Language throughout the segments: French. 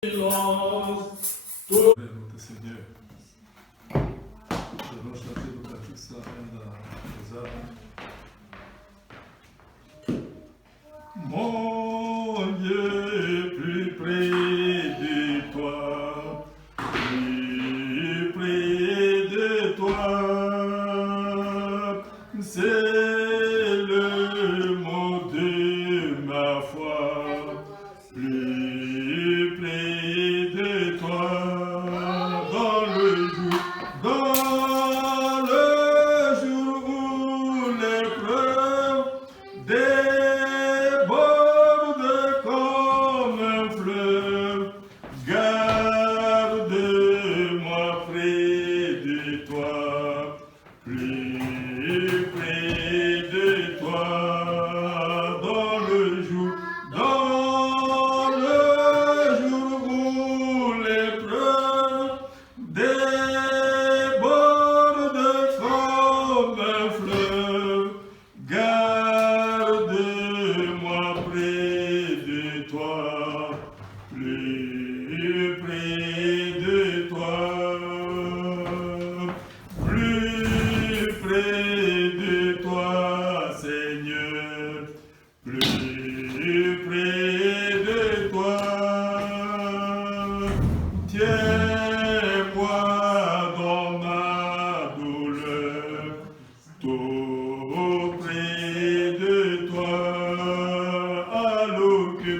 Notre Seigneur, nous allons chanter le cantique 101 dans Mon Dieu, plus près de toi, plus près de toi, c'est le mot de ma foi. Plus près de toi, dans le jour où l'épreuve déborde comme un fleuve, garde-moi près de toi, plus près de toi, dans le jour où l'épreuve déborde comme un fleuve, garde-moi près de toi, plus près de toi, plus près de toi, Seigneur, plus près de toi. Tiens-moi dans ma douleur, tout près de toi, alors que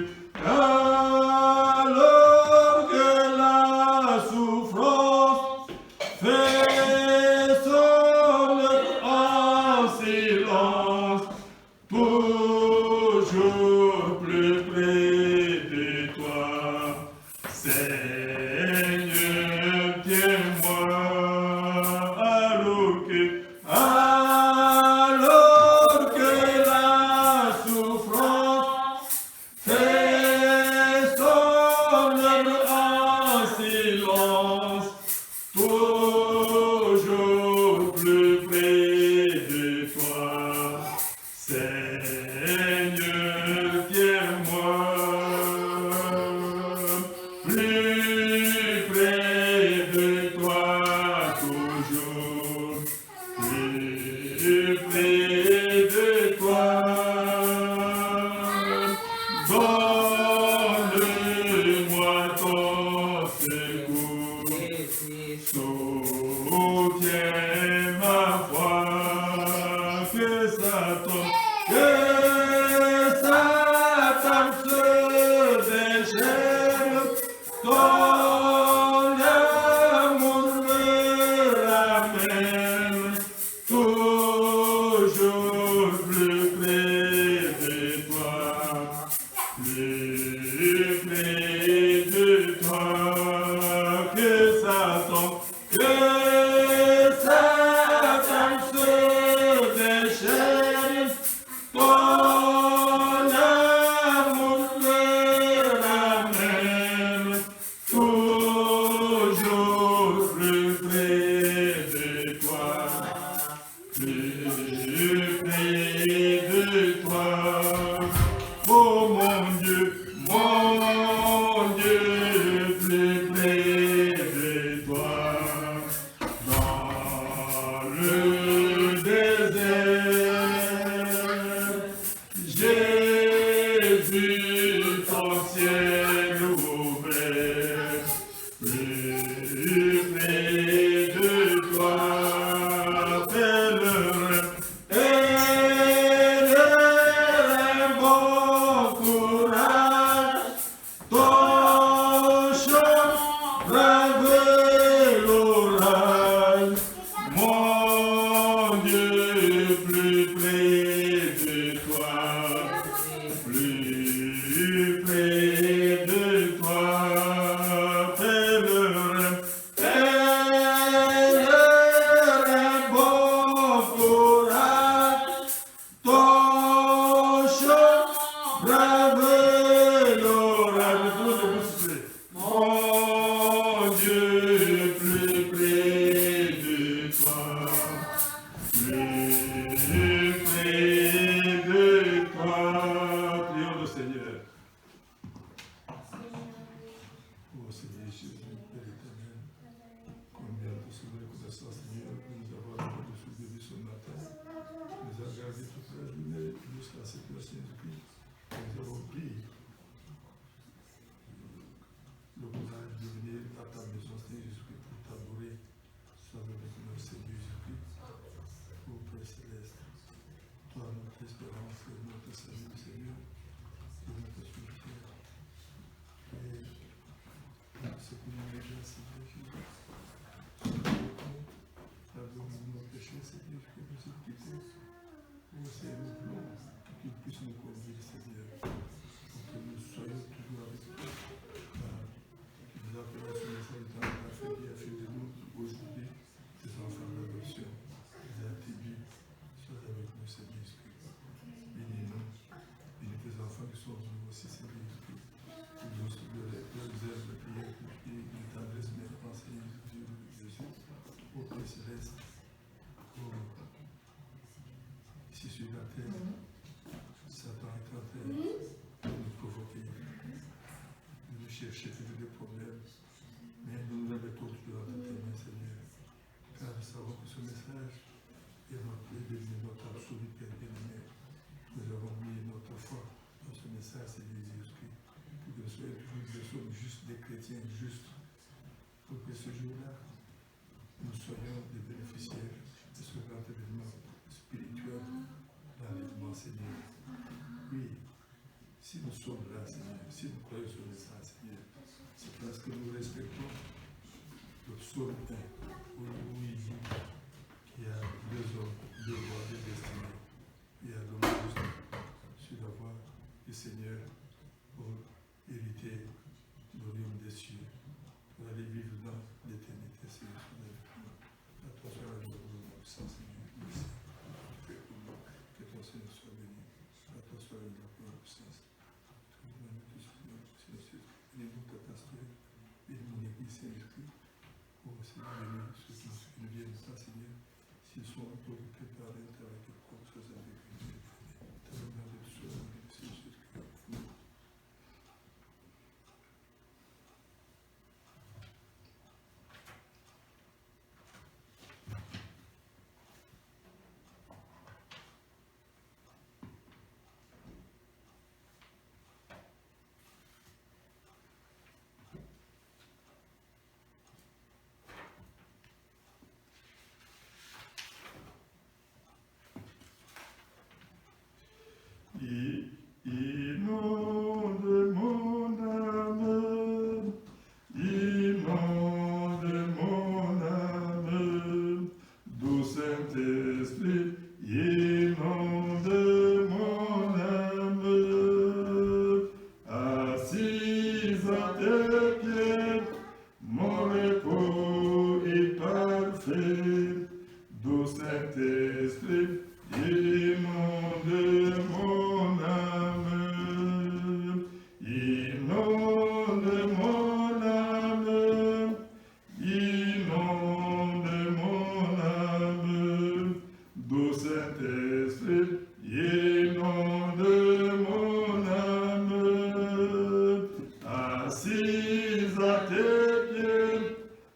la souffrance fait son œuvre en silence, toujours plus près de toi, Seigneur, tiens-moi, alors que la souffrance fait son œuvre en silence, toujours plus près de toi, Seigneur, tiens-moi, plus près de toi, toujours, plus près de toi. Donne-moi ton secours, soutiens ma foi, que Satan se déchaîne, ton amour me ramène, toujours plus près de toi, plus près de toi, que Satan se déchaîne, ton amour me ramène, toujours plus près de toi, plus près de toi. Oh mon Dieu, plus près de toi, dans le désert, j'ai vu ton ciel ouvert, plus près de toi, pèlerin, célestes, ici sur la terre, Satan est en train de nous provoquer, de nous chercher toujours des problèmes, mais nous nous remettons toujours entre tes mains, Seigneur, car nous savons que ce message est notre absolu Père bien-aimé. Nous avons mis notre foi dans ce message, Seigneur Jésus-Christ, pour que nous soyons toujours des personnes justes, des chrétiens justes, pour que ce jour-là, nous soyons des bénéficiaires de ce grand événement spirituel d'enlèvement, Seigneur. Oui, si nous sommes là, Seigneur, si nous croyons sur le message, Seigneur, c'est parce que nous respectons le psaume 1, où il dit qu'il y a deux hommes, deux voies, deux destinées. Il y a l'homme juste sur la voie du Seigneur pour hériter le royaume des cieux, pour aller vivre dans l'éternité, Seigneur. À toi soit la gloire, puissance, Seigneur. Merci. Que ton Seigneur soit béni. À toi soit la gloire, puissance. Bénis-nous ta pasteur, bénis mon église, Saint-Esprit. Oh Seigneur, bénis ceux qui ne viennent pas, Seigneur, s'ils sont autorités par l'intérieur de quoi que ce soit avec eux. Ta gloire de Dieu, Seigneur. Inonde mon âme, inonde mon âme, doux Saint-Esprit, inonde mon âme, assis à tes pieds, mon repos est parfait, doux Saint-Esprit, inonde mon âme, inonde mon âme, inonde mon âme, doux Saint-Esprit, inonde mon âme, assis à tes pieds,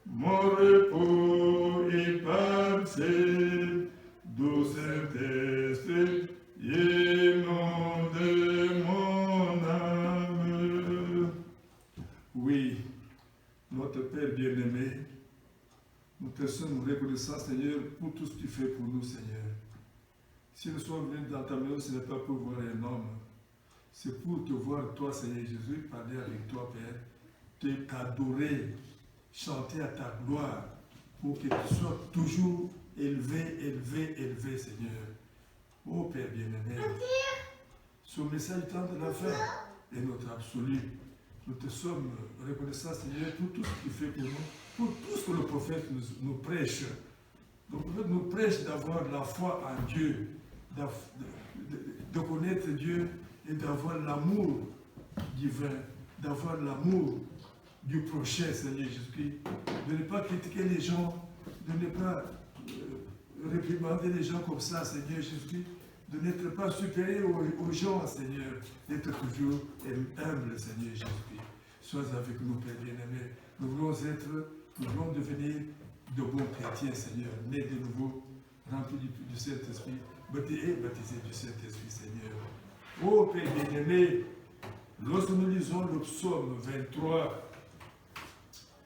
mon repos est parfait, doux Saint-Esprit, inonde mon âme. Oui, notre Père bien-aimé, nous te sommes reconnaissants, Seigneur, pour tout ce que tu fais pour nous, Seigneur. Si nous sommes venus dans ta maison, ce n'est pas pour voir un homme, c'est pour te voir, toi, Seigneur Jésus, parler avec toi, Père, t'adorer, chanter à ta gloire, pour que tu sois toujours élevé, élevé, élevé, Seigneur. Oh Père bien-aimé, ce message temps de la fin est notre absolu. Nous te sommes reconnaissants, Seigneur, pour tout ce que tu fais pour nous, pour tout ce que le prophète nous prêche. Le prophète nous prêche d'avoir la foi en Dieu, de connaître Dieu et d'avoir l'amour divin, d'avoir l'amour du prochain, Seigneur Jésus-Christ, de ne pas critiquer les gens, de ne pas réprimander les gens comme ça, Seigneur Jésus-Christ, de n'être pas supérieur aux gens, Seigneur, d'être toujours humble, Seigneur Jésus-Christ. Sois avec nous, Père bien-aimé. Nous voulons devenir de bons chrétiens, Seigneur, nés de nouveau, remplis du Saint-Esprit, baptisés du Saint-Esprit, Seigneur. Oh Père bien-aimé, lorsque nous lisons le psaume 23,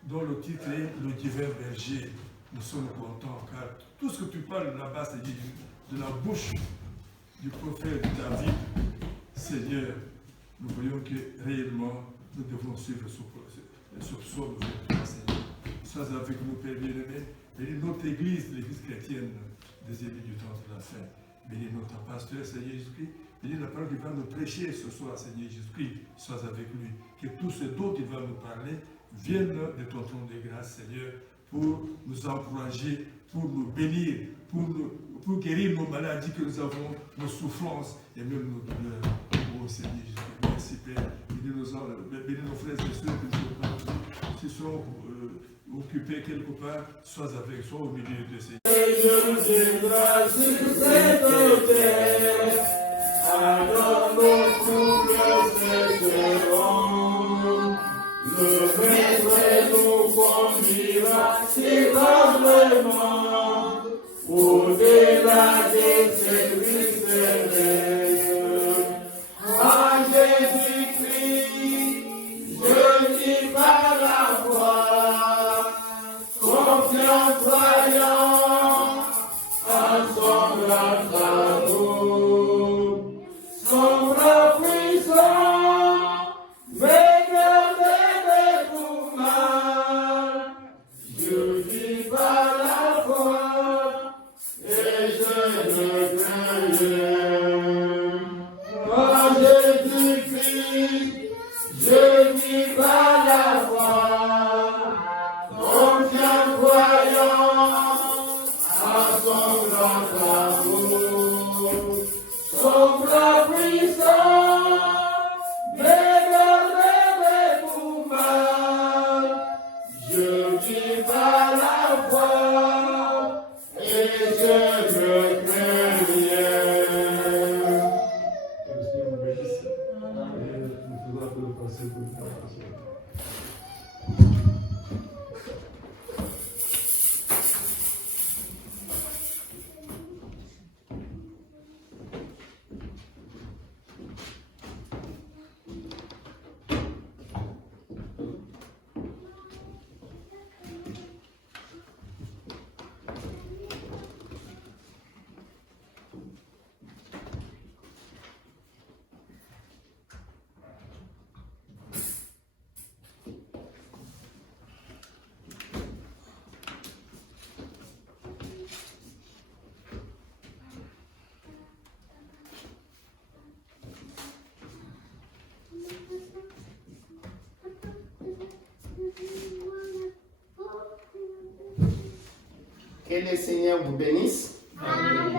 dont le titre est « Le divin berger », nous sommes contents, car tout ce que tu parles là-bas, c'est de la bouche du prophète David. Seigneur, nous voyons que réellement, nous devons suivre ce psaume 23, Seigneur. Sois avec nous, Père bien-aimé. Bénis notre Église, l'Église chrétienne des élus du temps de la fin. Bénis notre pasteur, Seigneur Jésus-Christ. Bénis la parole qu'il va nous prêcher ce soir, Seigneur Jésus-Christ. Sois avec lui. Que tout ce dont il va nous parler vienne de ton trône de grâce, Seigneur, pour nous encourager, pour nous bénir, pour guérir nos maladies que nous avons, nos souffrances et même nos douleurs. Oh Seigneur Jésus, merci Père. Bénis nos frères et sœurs qui sont occupé quelque part, sois avec, sois au milieu de ces. Seigneur viendra sur cette terre, alors nos troubles cesseront. Le Maître nous conduira simplement au-delà de ces tristesses. En Jésus-Christ, je dis par la foi, confiant, croyant en son grand amour, son bras puissant, regardez de tout mal. Je vis par la foi et je ne crains rien. En Jésus-Christ, je vis par la foi, confiant, croyant à son grand amour, son bras puissant, regardez de tout mal. Je vis par la foi et je ne crains rien. Que le Seigneur nous bénisse. Et nous faisons un peu de pensée pour nous. Que le Seigneur vous bénisse. Amen.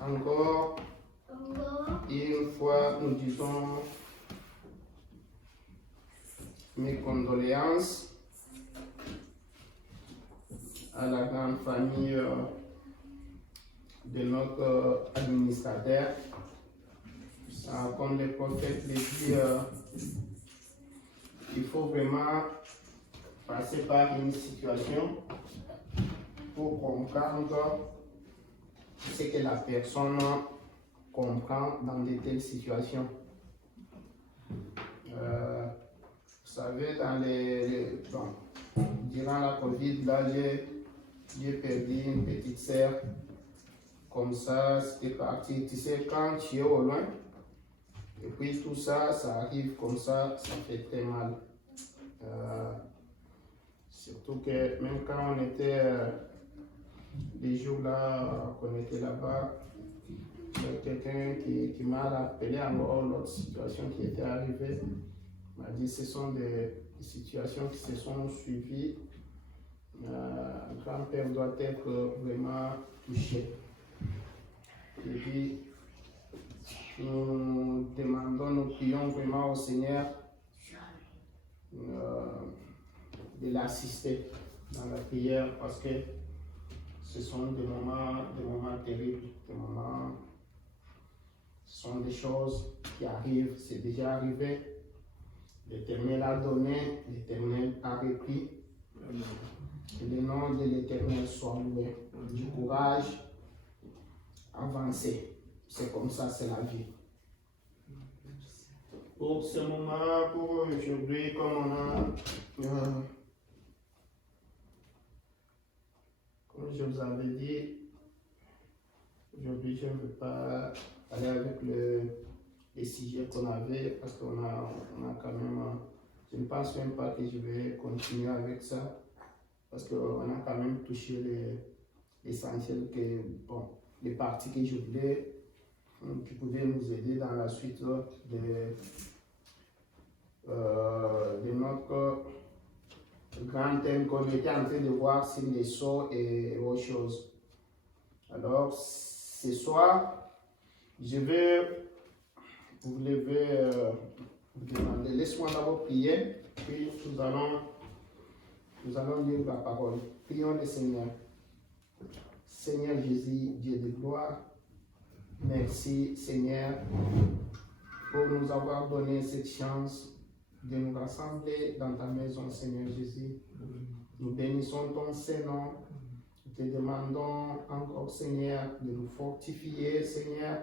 Encore une fois, nous disons mes condoléances à la grande famille de notre administrateur. Comme le prophète le dit, il faut vraiment passer par une situation pour comprendre ce que la personne comprend dans de telles situations. Vous savez, durant la Covid, là, j'ai perdu une petite sœur. Comme ça, c'était parti. Tu sais, quand tu es au loin, et puis tout ça, ça arrive comme ça fait très mal. Surtout que même quand on était, les jours là, qu'on était là-bas, il y a quelqu'un qui m'a rappelé encore l'autre situation qui était arrivée. Il m'a dit que ce sont des situations qui se sont suivies. Le grand-père doit être vraiment touché. Et puis, nous demandons, nous prions vraiment au Seigneur de l'assister dans la prière parce que ce sont des moments terribles, ce sont des choses qui arrivent, c'est déjà arrivé. L'Éternel a donné, l'Éternel a repris. Que le nom de l'Éternel soit loué. Du courage, avancer. C'est comme ça, c'est la vie. Pour ce moment, pour aujourd'hui, comme on a, comme je vous avais dit, aujourd'hui je ne veux pas aller avec les sujets qu'on avait parce qu'on a quand même, je ne pense même pas que je vais continuer avec ça parce qu'on a quand même touché l'essentiel que, bon, les parties que je voulais, qui pouvaient nous aider dans la suite de notre grand thème qu'on était en train de voir sur les sorts et autres choses. Alors, ce soir, je vais vous lever vous demander. Laisse-moi d'abord prier, puis nous allons lire la parole. Prions le Seigneur. Seigneur Jésus, Dieu de gloire, merci Seigneur pour nous avoir donné cette chance de nous rassembler dans ta maison, Seigneur Jésus. Nous bénissons ton Saint-Nom. Nous te demandons encore, Seigneur, de nous fortifier, Seigneur,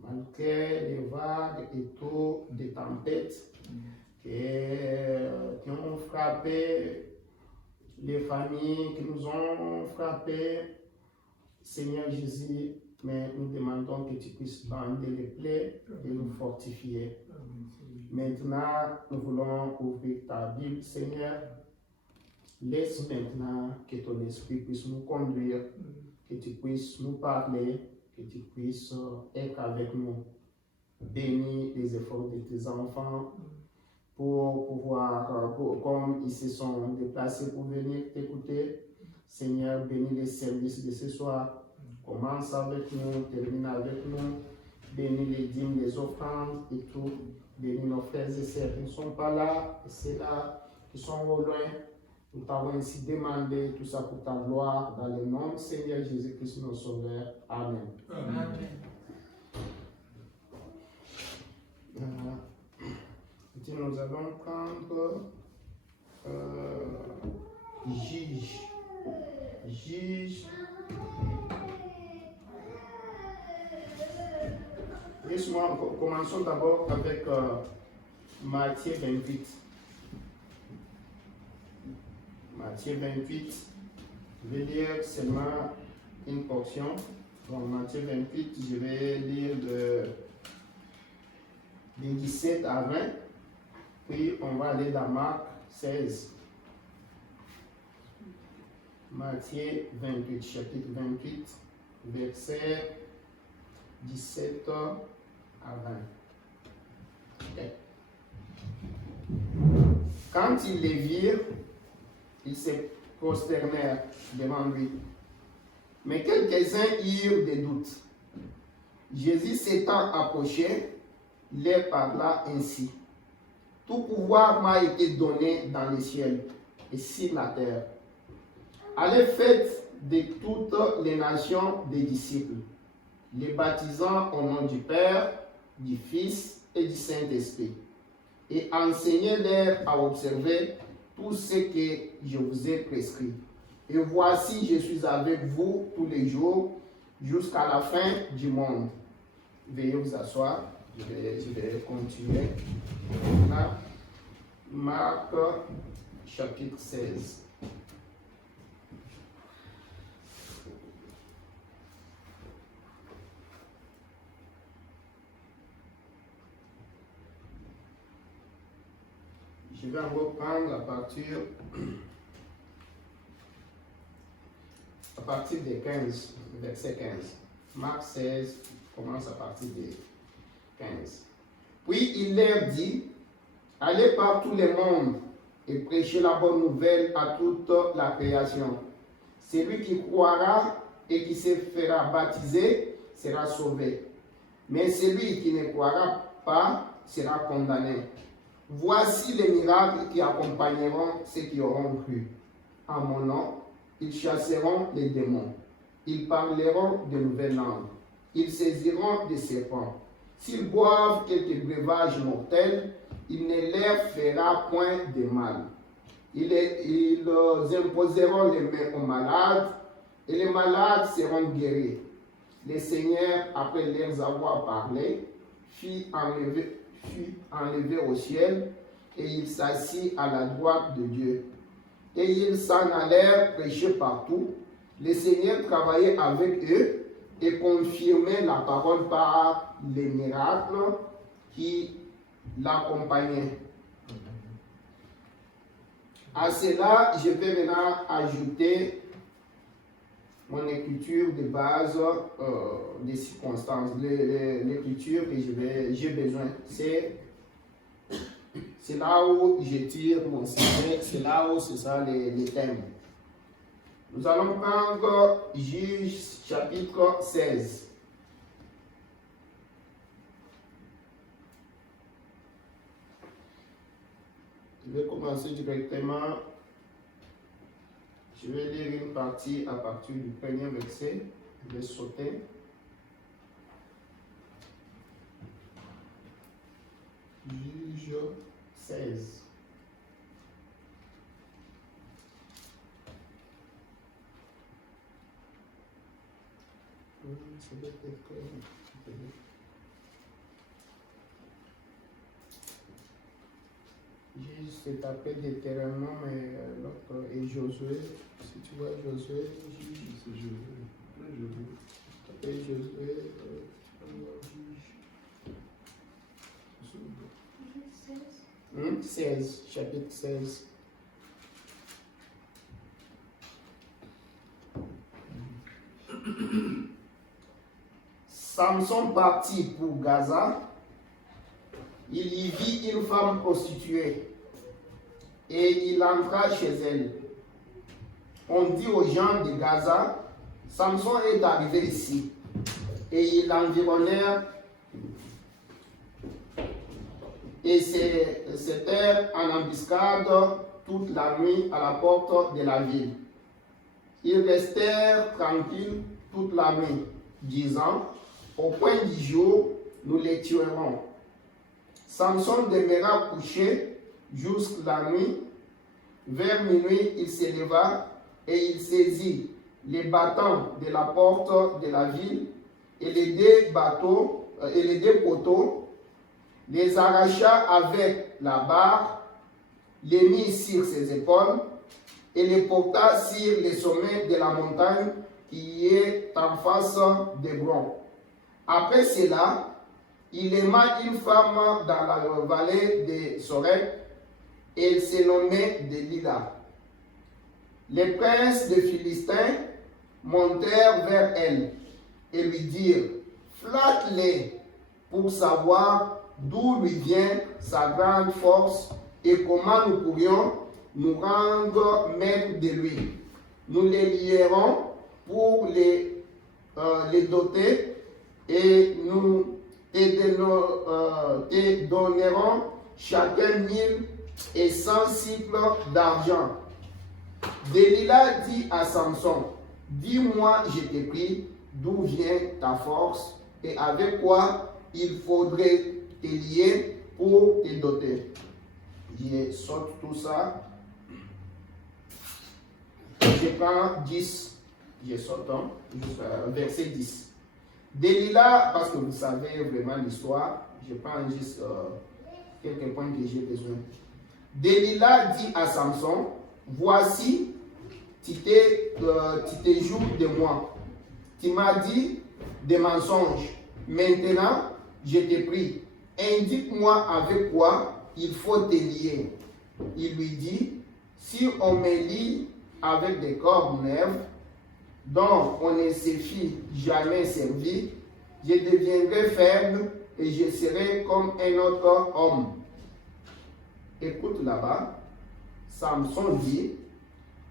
malgré les vagues et tout, des tempêtes qui ont frappé les familles, qui nous ont frappé, Seigneur Jésus, mais nous demandons que tu puisses bander les plaies et nous fortifier. Maintenant, nous voulons ouvrir ta Bible, Seigneur. Laisse maintenant que ton esprit puisse nous conduire, que tu puisses nous parler, que tu puisses être avec nous. Bénis les efforts de tes enfants pour pouvoir, comme ils se sont déplacés pour venir t'écouter. Seigneur, bénis les services de ce soir. Commence avec nous, termine avec nous. Bénis les dîmes, les offrandes et tout. Bénis nos frères et sœurs qui ne sont pas là, et ceux-là qui sont au loin. Nous t'avons ainsi demandé tout ça pour ta gloire, dans le nom du Seigneur Jésus-Christ, notre Sauveur. Amen. Amen. Nous allons prendre Juge. Laisse-moi, commençons d'abord avec Matthieu 28. Matthieu 28, je vais lire seulement une portion. Donc Matthieu 28, je vais lire de 17 à 20. Puis on va aller dans Marc 16. Matthieu 28, chapitre 28, verset 17 à 20. Okay. Quand ils les virent, ils se prosternèrent devant lui. Mais quelques-uns eurent des doutes. Jésus s'étant approché, leur parla ainsi. Tout pouvoir m'a été donné dans les cieux et sur la terre. Allez, faites de toutes les nations des disciples, les baptisant au nom du Père, du Fils et du Saint-Esprit, et enseignez-leur à observer tout ce que je vous ai prescrit. Et voici, je suis avec vous tous les jours jusqu'à la fin du monde. Veuillez vous asseoir. Je vais continuer. Là, Marc, chapitre 16. Je vais encore prendre à partir des 15, verset 15. Marc 16 commence à partir des 15. Puis il leur dit, allez par tout le monde et prêchez la bonne nouvelle à toute la création. Celui qui croira et qui se fera baptiser sera sauvé. Mais celui qui ne croira pas sera condamné. Voici les miracles qui accompagneront ceux qui auront cru. En mon nom, ils chasseront les démons. Ils parleront de nouvelles langues. Ils saisiront des serpents. S'ils boivent quelques breuvages mortels, il ne leur fera point de mal. Ils imposeront les mains aux malades, et les malades seront guéris. Le Seigneur, après leur avoir parlé, fut enlevé au ciel, et il s'assit à la droite de Dieu. Et ils s'en allèrent prêcher partout. Le Seigneur travaillait avec eux et confirmait la parole par les miracles qui l'accompagnaient. À cela, je vais maintenant ajouter mon écriture de base des circonstances. L'écriture que j'ai besoin, c'est là où je tire mon sujet, c'est là où c'est ça les thèmes. Nous allons prendre Juge chapitre 16. Je vais commencer directement. Je vais lire une partie à partir du premier verset. Je vais sauter. Juge 16. Ça doit être... C'est appelé littéralement, mais l'autre est Josué. Si tu vois Josué, C'est Josué. appelé Josué, Juge 16. 16, chapitre 16. Samson partit pour Gaza. Il y vit une femme prostituée et il entra chez elle. On dit aux gens de Gaza, Samson est arrivé ici et ils l'environnèrent et c'était en embuscade toute la nuit à la porte de la ville. Ils restèrent tranquilles toute la nuit, disant, au point du jour, nous les tuerons. Samson demeura couché jusqu'à la nuit. Vers minuit, il se leva et il saisit les battants de la porte de la ville et les deux poteaux, les arracha avec la barre, les mit sur ses épaules et les porta sur le sommet de la montagne qui est en face d'Hébron. Après cela, il aima une femme dans la vallée de Sorek, et elle se nommait Delilah. Les princes des Philistins montèrent vers elle et lui dirent, flatte-les pour savoir d'où lui vient sa grande force et comment nous pourrions nous rendre maîtres de lui. Nous les lierons pour les doter et nous te donnerons chacun 1100 cycles d'argent. Delilah dit à Samson, dis-moi, je te prie, d'où vient ta force et avec quoi il faudrait te lier pour te doter. Je saute tout ça. Je prends 10, je saute jusqu'à verset 10. Delilah, parce que vous savez vraiment l'histoire, je prends juste quelques points que j'ai besoin. Delilah dit à Samson, voici, tu te joues de moi. Tu m'as dit des mensonges. Maintenant, je te prie, indique-moi avec quoi il faut te lier. Il lui dit, si on me lie avec des cordes neuves, dont on ne se fit jamais servi, je deviendrai faible et je serai comme un autre homme. Écoute là-bas, Samson dit,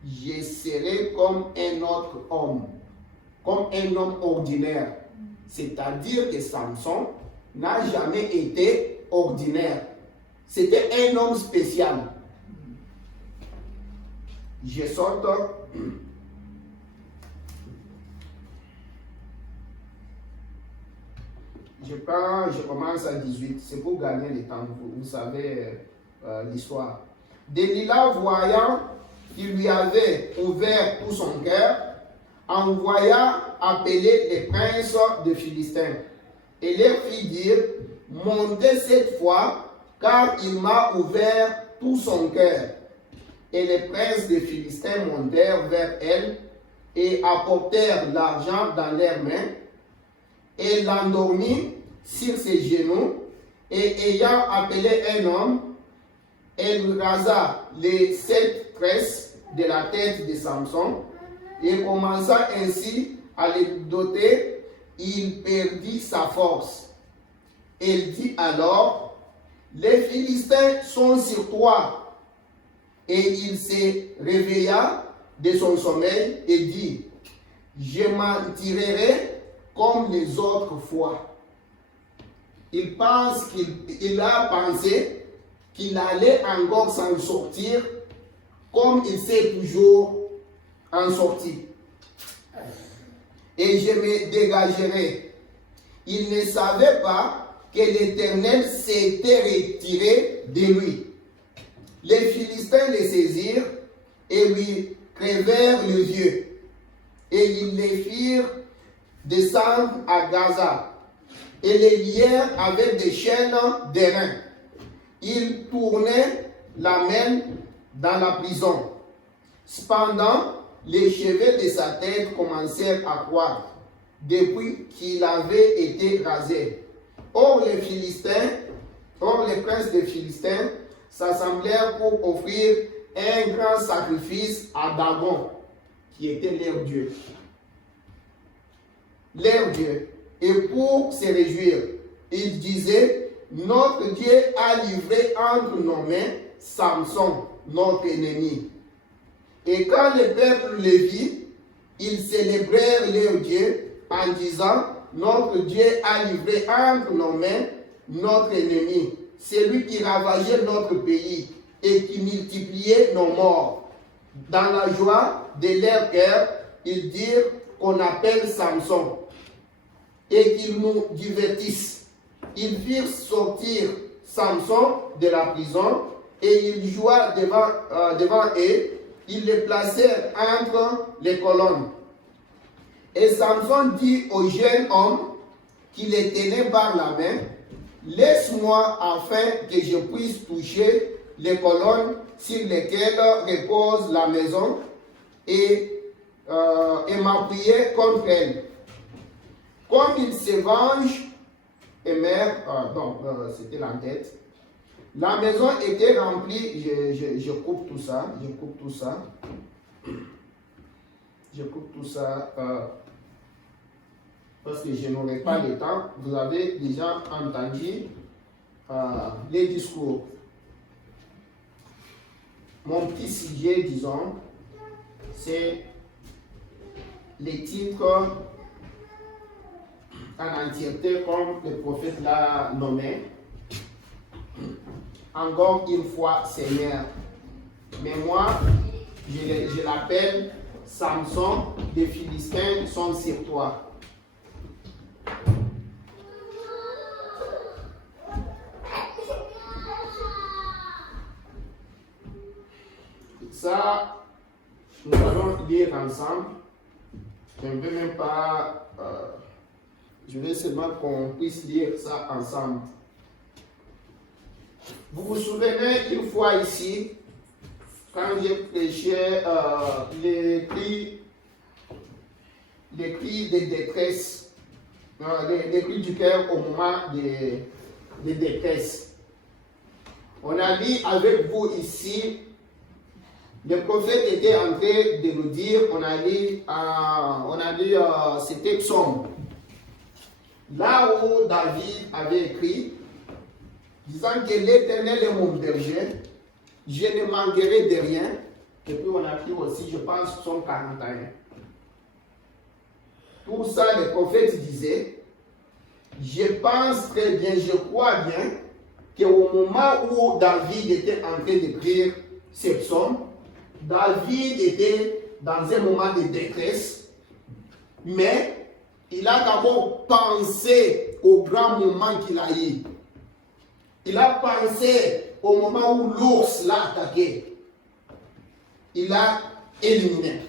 je serai comme un autre homme, comme un homme ordinaire. C'est-à-dire que Samson n'a jamais été ordinaire. C'était un homme spécial. Je saute. Je commence à 18. C'est pour gagner le temps. Vous savez l'histoire. Delilah, voyant qu'il lui avait ouvert tout son cœur, envoya appeler les princes des Philistins et leur fit dire, montez cette fois, car il m'a ouvert tout son cœur. Et les princes des Philistins montèrent vers elle et apportèrent l'argent dans leurs mains et l'endormit sur ses genoux et ayant appelé un homme, elle rasa les 7 tresses de la tête de Samson et commença ainsi à les doter. Il perdit sa force. Elle dit alors, les Philistins sont sur toi. Et il se réveilla de son sommeil et dit, je m'en tirerai comme les autres fois. Il a pensé qu'il allait encore s'en sortir comme il s'est toujours en sorti. Et je me dégagerai. Il ne savait pas que l'Éternel s'était retiré de lui. Les Philistins le saisirent et lui crevèrent les yeux. Et ils les firent descendre à Gaza et les lièrent avec des chaînes d'airain. Ils tournaient la main dans la prison. Cependant, les cheveux de sa tête commencèrent à croître depuis qu'il avait été rasé. Or, les princes des Philistins s'assemblèrent pour offrir un grand sacrifice à Dagon, qui était leur Dieu. Leur Dieu. Et pour se réjouir, ils disaient, notre Dieu a livré entre nos mains Samson, notre ennemi. Et quand le peuple le vit, ils célébrèrent leur Dieu en disant, notre Dieu a livré entre nos mains notre ennemi, celui qui ravageait notre pays et qui multipliait nos morts. Dans la joie de leur cœur, ils dirent qu'on appelle Samson et qu'il nous divertisse. Ils firent sortir Samson de la prison et il joua devant eux. Ils le placèrent entre les colonnes. Et Samson dit au jeune homme qui le tenait par la main, laisse-moi afin que je puisse toucher les colonnes sur lesquelles repose la maison et m'appuyer contre elle. Comme il se venge et meurt, c'était la tête. La maison était remplie, je coupe tout ça, parce que je n'aurai pas le temps. Vous avez déjà entendu les discours. Mon petit sujet, disons, c'est les titres en entièreté comme le prophète l'a nommé. Encore une fois, Seigneur. Mais moi, je l'appelle Samson, les Philistins sont sur toi. Ça, nous allons lire ensemble. Je ne veux même pas... je veux seulement qu'on puisse lire ça ensemble. Vous vous souvenez une fois ici, quand j'ai prêché les cris de détresse, les cris du cœur au moment de détresse. On a dit avec vous ici, le prophète était en train de nous dire, on a dit c'était Psaume. Là où David avait écrit, disant que l'Éternel est mon berger, je ne manquerai de rien. Et puis on a pris aussi, je pense, Psaume 41. Tout ça, le prophète disait, je pense très bien, je crois bien, qu'au moment où David était en train d'écrire ces psaumes, David était dans un moment de détresse, mais il a d'abord pensé au grand moment qu'il a eu. Il a pensé au moment où l'ours l'a attaqué. Il a éliminé.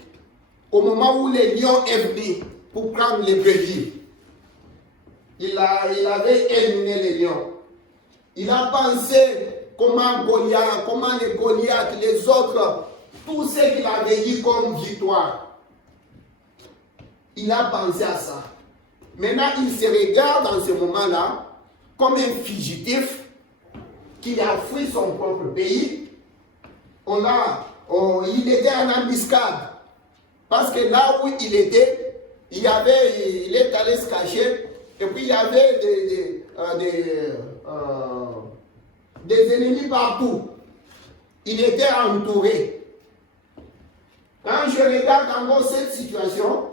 Au moment où le lion est venu pour prendre les brebis, il avait éliminé les lions. Il a pensé comment les Goliath, les autres, tout ce qu'il avait eu comme victoire. Il a pensé à ça. Maintenant, il se regarde dans ce moment-là comme un fugitif qui a fui son propre pays. Il était en embuscade. Parce que là où il était, il est allé se cacher. Et puis il y avait des ennemis partout. Il était entouré. Quand je regarde encore cette situation,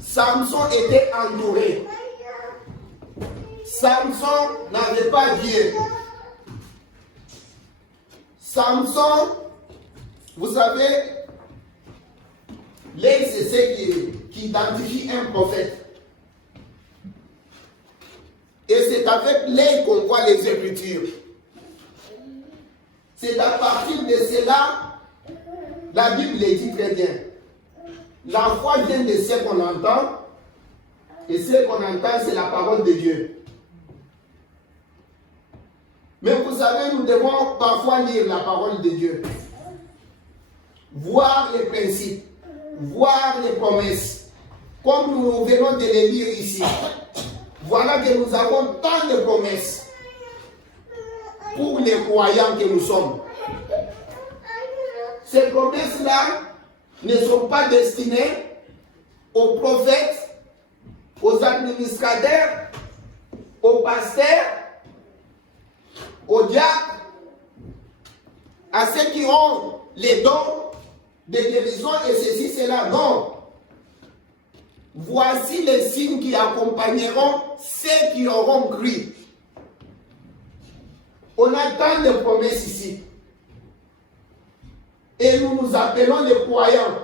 Samson était entouré. Samson n'avait pas Dieu. Samson, vous savez, l'œil, c'est ce qui identifie un prophète. Et c'est avec l'œil qu'on voit les Écritures. C'est à partir de cela, la Bible le dit très bien. La foi vient de ce qu'on entend, et ce qu'on entend, c'est la parole de Dieu. Mais vous savez, nous devons parfois lire la parole de Dieu, voir les principes, voir les promesses, comme nous venons de les lire ici. Voilà que nous avons tant de promesses pour les croyants que nous sommes. Ces promesses-là ne sont pas destinées aux prophètes, aux administrateurs, aux pasteurs, aux diacres, à ceux qui ont les dons de guérison et ceci, cela. Non. Voici les signes qui accompagneront ceux qui auront cru. On a tant de promesses ici. Et nous nous appelons les croyants.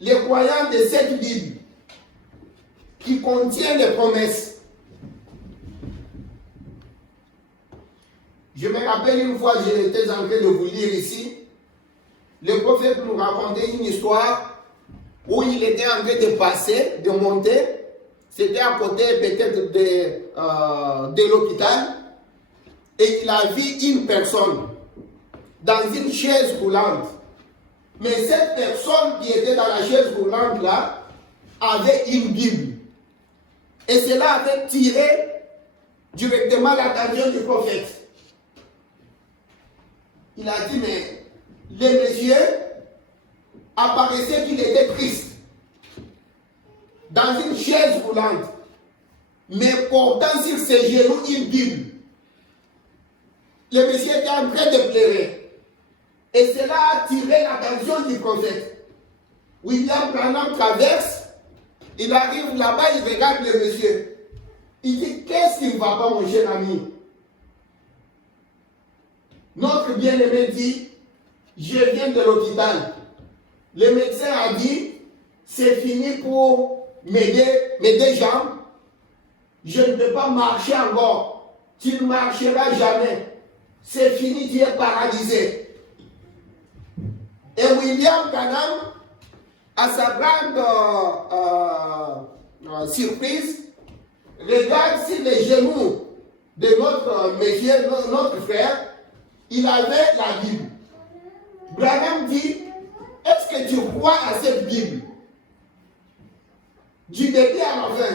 Les croyants de cette Bible qui contient les promesses. Je me rappelle une fois, j'étais en train de vous lire ici, le prophète nous racontait une histoire où il était en train de passer, de monter, c'était à côté peut-être de l'hôpital, et il a vu une personne dans une chaise roulante. Mais cette personne qui était dans la chaise roulante là, avait une Bible. Et cela avait tiré directement l'attention du prophète. Il a dit, mais le monsieur apparaissait qu'il était triste, dans une chaise roulante, mais portant sur ses genoux une Bible. Le monsieur était en train de pleurer. Et cela a attiré l'attention du prophète. William Branham traverse, il arrive là-bas, il regarde le monsieur. Il dit, qu'est-ce qui ne va pas, mon cher ami? Notre bien-aimé dit, je viens de l'hôpital. Le médecin a dit, c'est fini pour mes jambes. Je ne peux pas marcher encore. Tu ne marcheras jamais. C'est fini, tu es paralysé. Et William Branham, à sa grande surprise, regarde sur les genoux de notre monsieur, notre frère, il avait la Bible. Branham dit, est-ce que tu crois à cette Bible? Du début à la fin.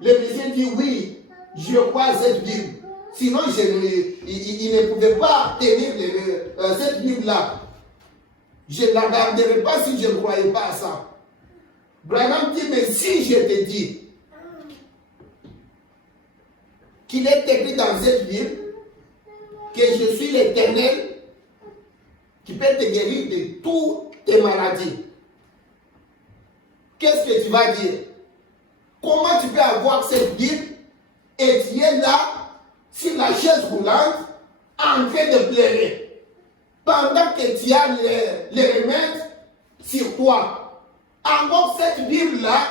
Le monsieur dit, oui, je crois à cette Bible. Sinon, il ne pouvait pas tenir cette Bible-là. Je ne la garderai pas si je ne croyais pas à ça. Branham dit, mais si je te dis qu'il est écrit dans cette Bible que je suis l'Éternel qui peut te guérir de toutes tes maladies, qu'est-ce que tu vas dire? Comment tu peux avoir cette Bible et tu es là sur la chaise roulante en train de pleurer pendant que tu as les remèdes sur toi? Encore cette Bible-là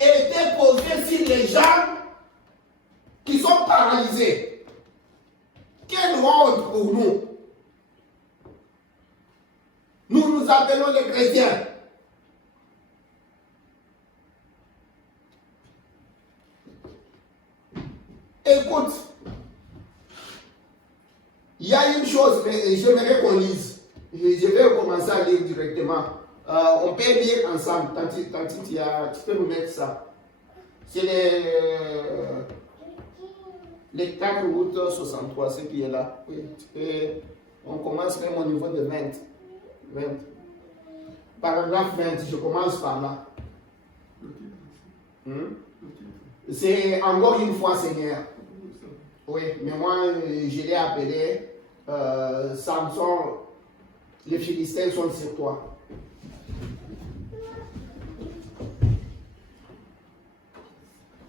était posée sur les gens qui sont paralysés. Quelle honte pour nous! Nous nous appelons les chrétiens. Écoute, il y a une chose, mais j'aimerais qu'on lise. Je vais commencer à lire directement. On peut lire ensemble. Tu peux nous mettre ça. C'est les 4 août 63, ce qui est là. Oui, on commence même au niveau de 20. Paragraphe 20, je commence par là. C'est encore une fois, Seigneur. Oui, mais moi, je l'ai appelé Samson, les Philistins sont sur toi.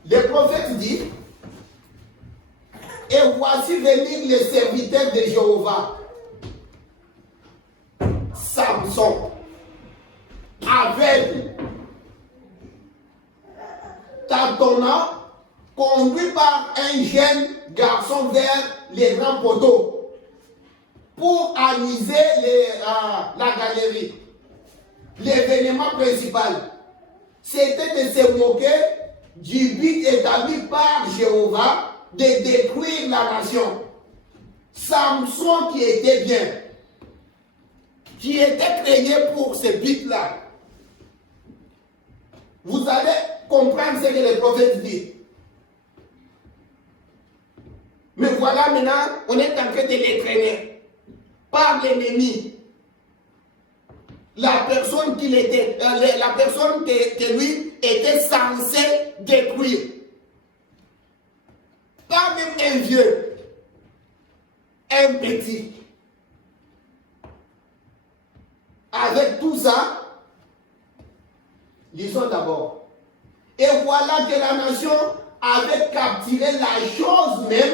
le prophète dit, et voici venir les serviteurs de Jéhovah, Samson, aveugle, tâtonnant, conduit par un jeune garçon vers les grands poteaux pour amuser la galerie. L'événement principal, c'était de se moquer du but établi par Jéhovah de détruire la nation. Samson qui était bien, qui était créé pour ce but-là. Vous allez comprendre ce que le prophète dit. Mais voilà maintenant, on est en train de l'étraîner par l'ennemi. La personne qu'il était, la personne que lui était censé détruire. Pas même un vieux, un petit. Avec tout ça, lisons d'abord. Et voilà que la nation avait capturé la chose même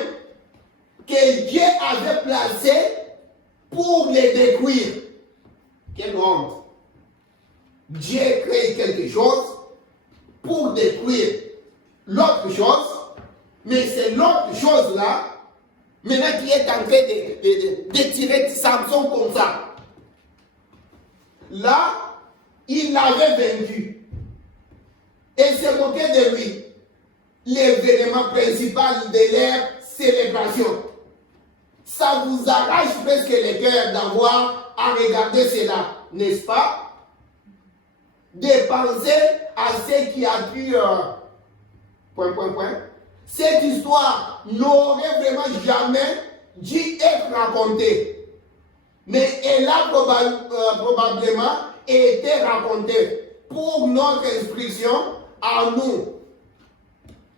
que Dieu avait placée pour les détruire. Quelle honte! Dieu crée quelque chose pour détruire l'autre chose, mais c'est l'autre chose là, maintenant qui est en train de tirer Samson comme ça. Là, il l'avait vaincu et se moquait de lui. L'événement principal de leur célébration. Ça vous arrache presque le cœur d'avoir à regarder cela, n'est-ce pas? De penser à ce qui a pu... Cette histoire n'aurait vraiment jamais dû être racontée. Mais elle a probablement été racontée pour notre instruction à nous.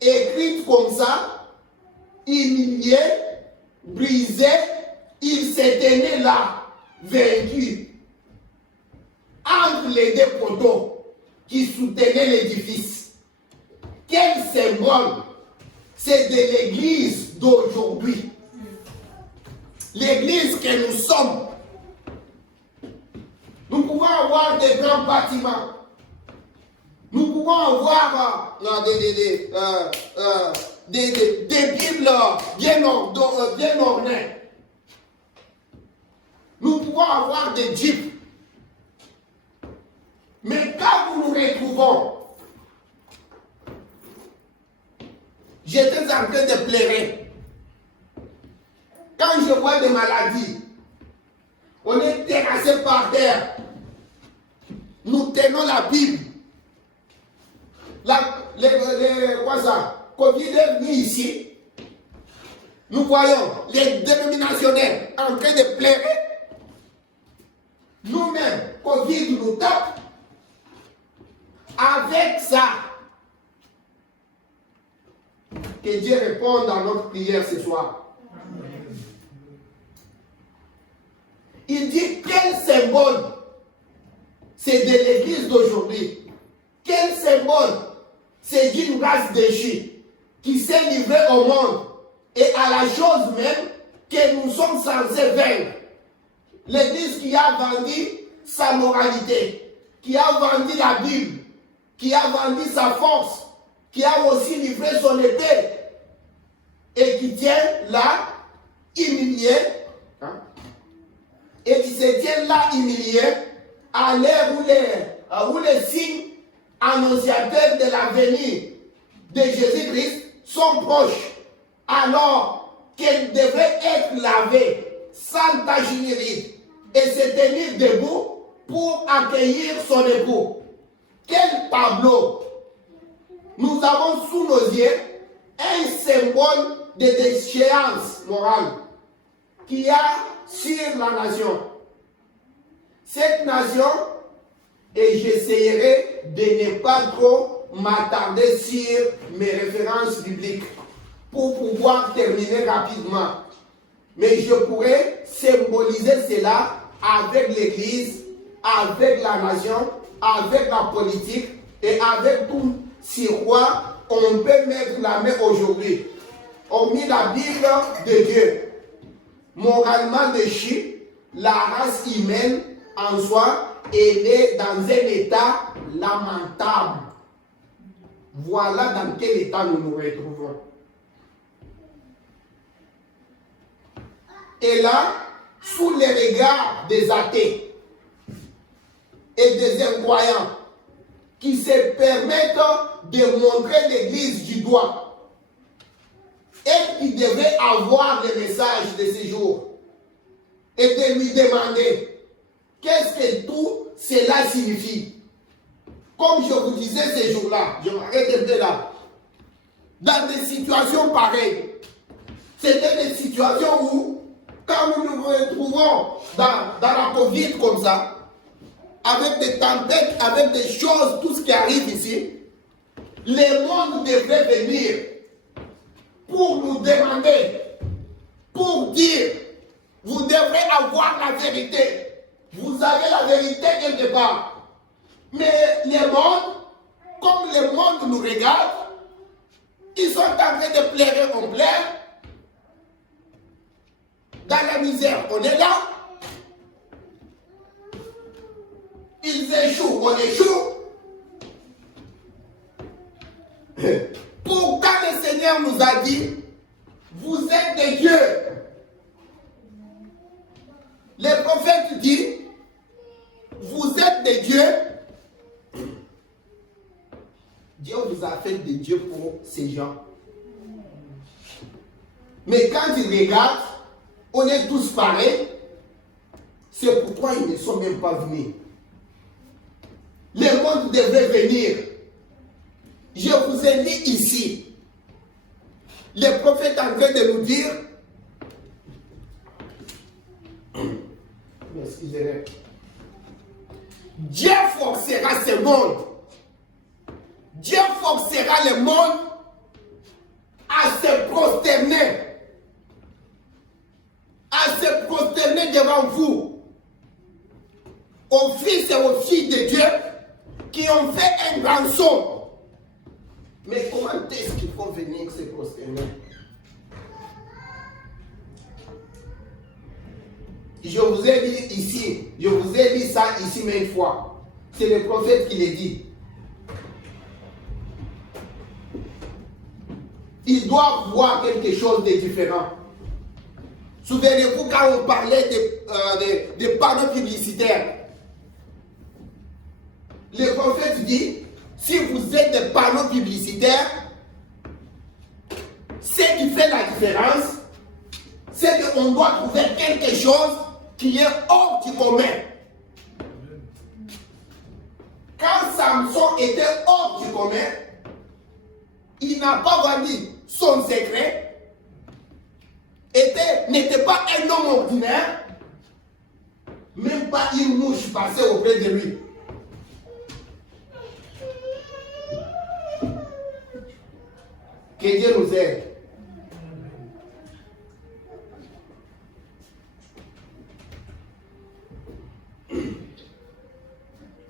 Écrite comme ça, humilié, brisé, il s'est tenu là, vaincu. Entre les deux poteaux qui soutenaient l'édifice. Quel symbole! C'est de l'église d'aujourd'hui. L'église que nous sommes. Nous pouvons avoir des grands bâtiments. Nous pouvons avoir des Bibles bien ornées. Nous pouvons avoir des jeeps. Mais quand nous nous retrouvons, j'étais en train de pleurer. Quand je vois des maladies, on est terrassé par terre. Nous tenons la Bible. Covid est venu ici. Nous voyons les dénominationnels en train de pleurer. Nous-mêmes, Covid nous tape. Avec ça, que Dieu réponde à notre prière ce soir. Il dit quel symbole c'est de l'église d'aujourd'hui. Quel symbole c'est d'une race déchue qui s'est livrée au monde et à la chose même que nous sommes censés vaincre. L'église qui a vendu sa moralité, qui a vendu la Bible, qui a vendu sa force, qui a aussi livré son épée et qui tient là, humilié, et qui se tient là, humilié, à l'heure où les signes annonciateurs de la venue de Jésus-Christ sont proches, alors qu'elle devrait être lavée, sans tache ni ride, et se tenir debout pour accueillir son époux. Quel tableau! Nous avons sous nos yeux un symbole de déchéance morale qu'il y a sur la nation. Cette nation, et j'essaierai de ne pas trop m'attarder sur mes références bibliques pour pouvoir terminer rapidement. Mais je pourrais symboliser cela avec l'Église, avec la nation, avec la politique et avec tout sur quoi on peut mettre la main aujourd'hui, hormis la Bible de Dieu, moralement déchue, la race humaine en soi, elle est dans un état lamentable. Voilà dans quel état nous nous retrouvons. Et là, sous les regards des athées et des incroyants qui se permettent de montrer l'Église du doigt et qui devaient avoir le message de ce jour et de lui demander qu'est-ce que tout cela signifie. Comme je vous disais ces jours-là, je m'arrête un peu là, dans des situations pareilles, c'était des situations où, quand nous nous retrouvons dans la Covid comme ça, avec des tempêtes, avec des choses, tout ce qui arrive ici, le monde devrait venir pour nous demander, pour dire, vous devrez avoir la vérité. Vous avez la vérité quelque part. Mais le monde, comme le monde nous regarde, ils sont en train de pleurer, on pleure. Dans la misère, on est là. Ils échouent, on échoue. Pourquoi le Seigneur nous a dit, vous êtes des dieux. Le prophète dit, vous êtes des dieux. Dieu vous a fait des dieux pour ces gens. Mais quand ils regardent, on est tous pareils. C'est pourquoi ils ne sont même pas venus. Le monde devait venir. Je vous ai dit ici, le prophète est en train de nous dire, excusez-moi, Dieu forcera ce monde. Dieu forcera le monde à se prosterner devant vous, aux fils et aux filles de Dieu qui ont fait un grand saut. Mais comment est-ce qu'il faut venir se prosterner? Je vous ai dit ici, je vous ai dit ça ici mais une fois. C'est le prophète qui l'a dit. Ils doivent voir quelque chose de différent. Souvenez-vous quand on parlait des panneaux publicitaires. Le prophète dit, si vous êtes des panneaux publicitaires, ce qui fait la différence, c'est qu'on doit trouver quelque chose qui est hors du commun. Quand Samson était hors du commun, il n'a pas vendu son secret, n'était pas un homme ordinaire, même pas une mouche passait auprès de lui. Que Dieu nous aide.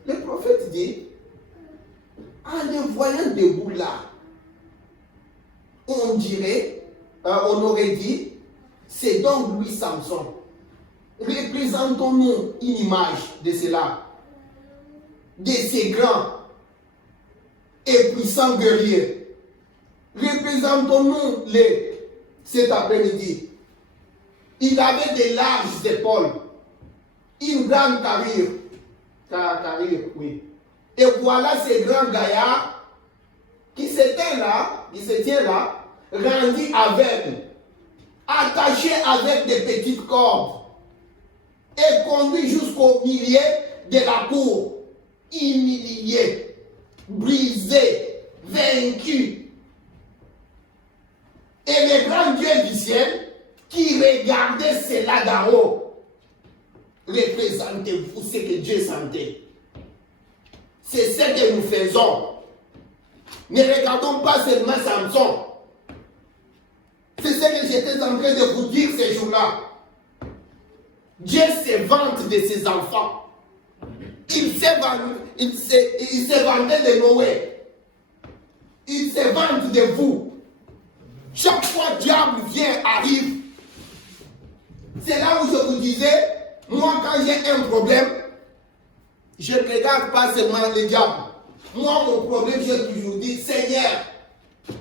Le prophète dit, en le voyant debout là, on dirait, on aurait dit, c'est donc lui Samson. Représentons-nous une image de cela, de ces grands et puissants guerriers. Représentons-nous cet après-midi. Il avait de larges épaules, une grande carrure, oui. Et voilà ces grands gaillards qui se tiennent là, rendus aveugles, attachés avec des petites cordes et conduits jusqu'au milieu de la cour, humiliés, brisés, vaincus. Et les grands dieux du ciel qui regardaient cela d'en haut, représentez-vous ce que Dieu sentait. C'est ce que nous faisons. Ne regardons pas seulement Samson. C'est ce que j'étais en train de vous dire ces jours-là. Dieu se vante de ses enfants. Il se vantait de Noé. il se vante de vous. Chaque fois que diable arrive. C'est là où je vous disais, moi quand j'ai un problème, je ne regarde pas seulement le diable. Moi mon problème, j'ai toujours dit, Seigneur,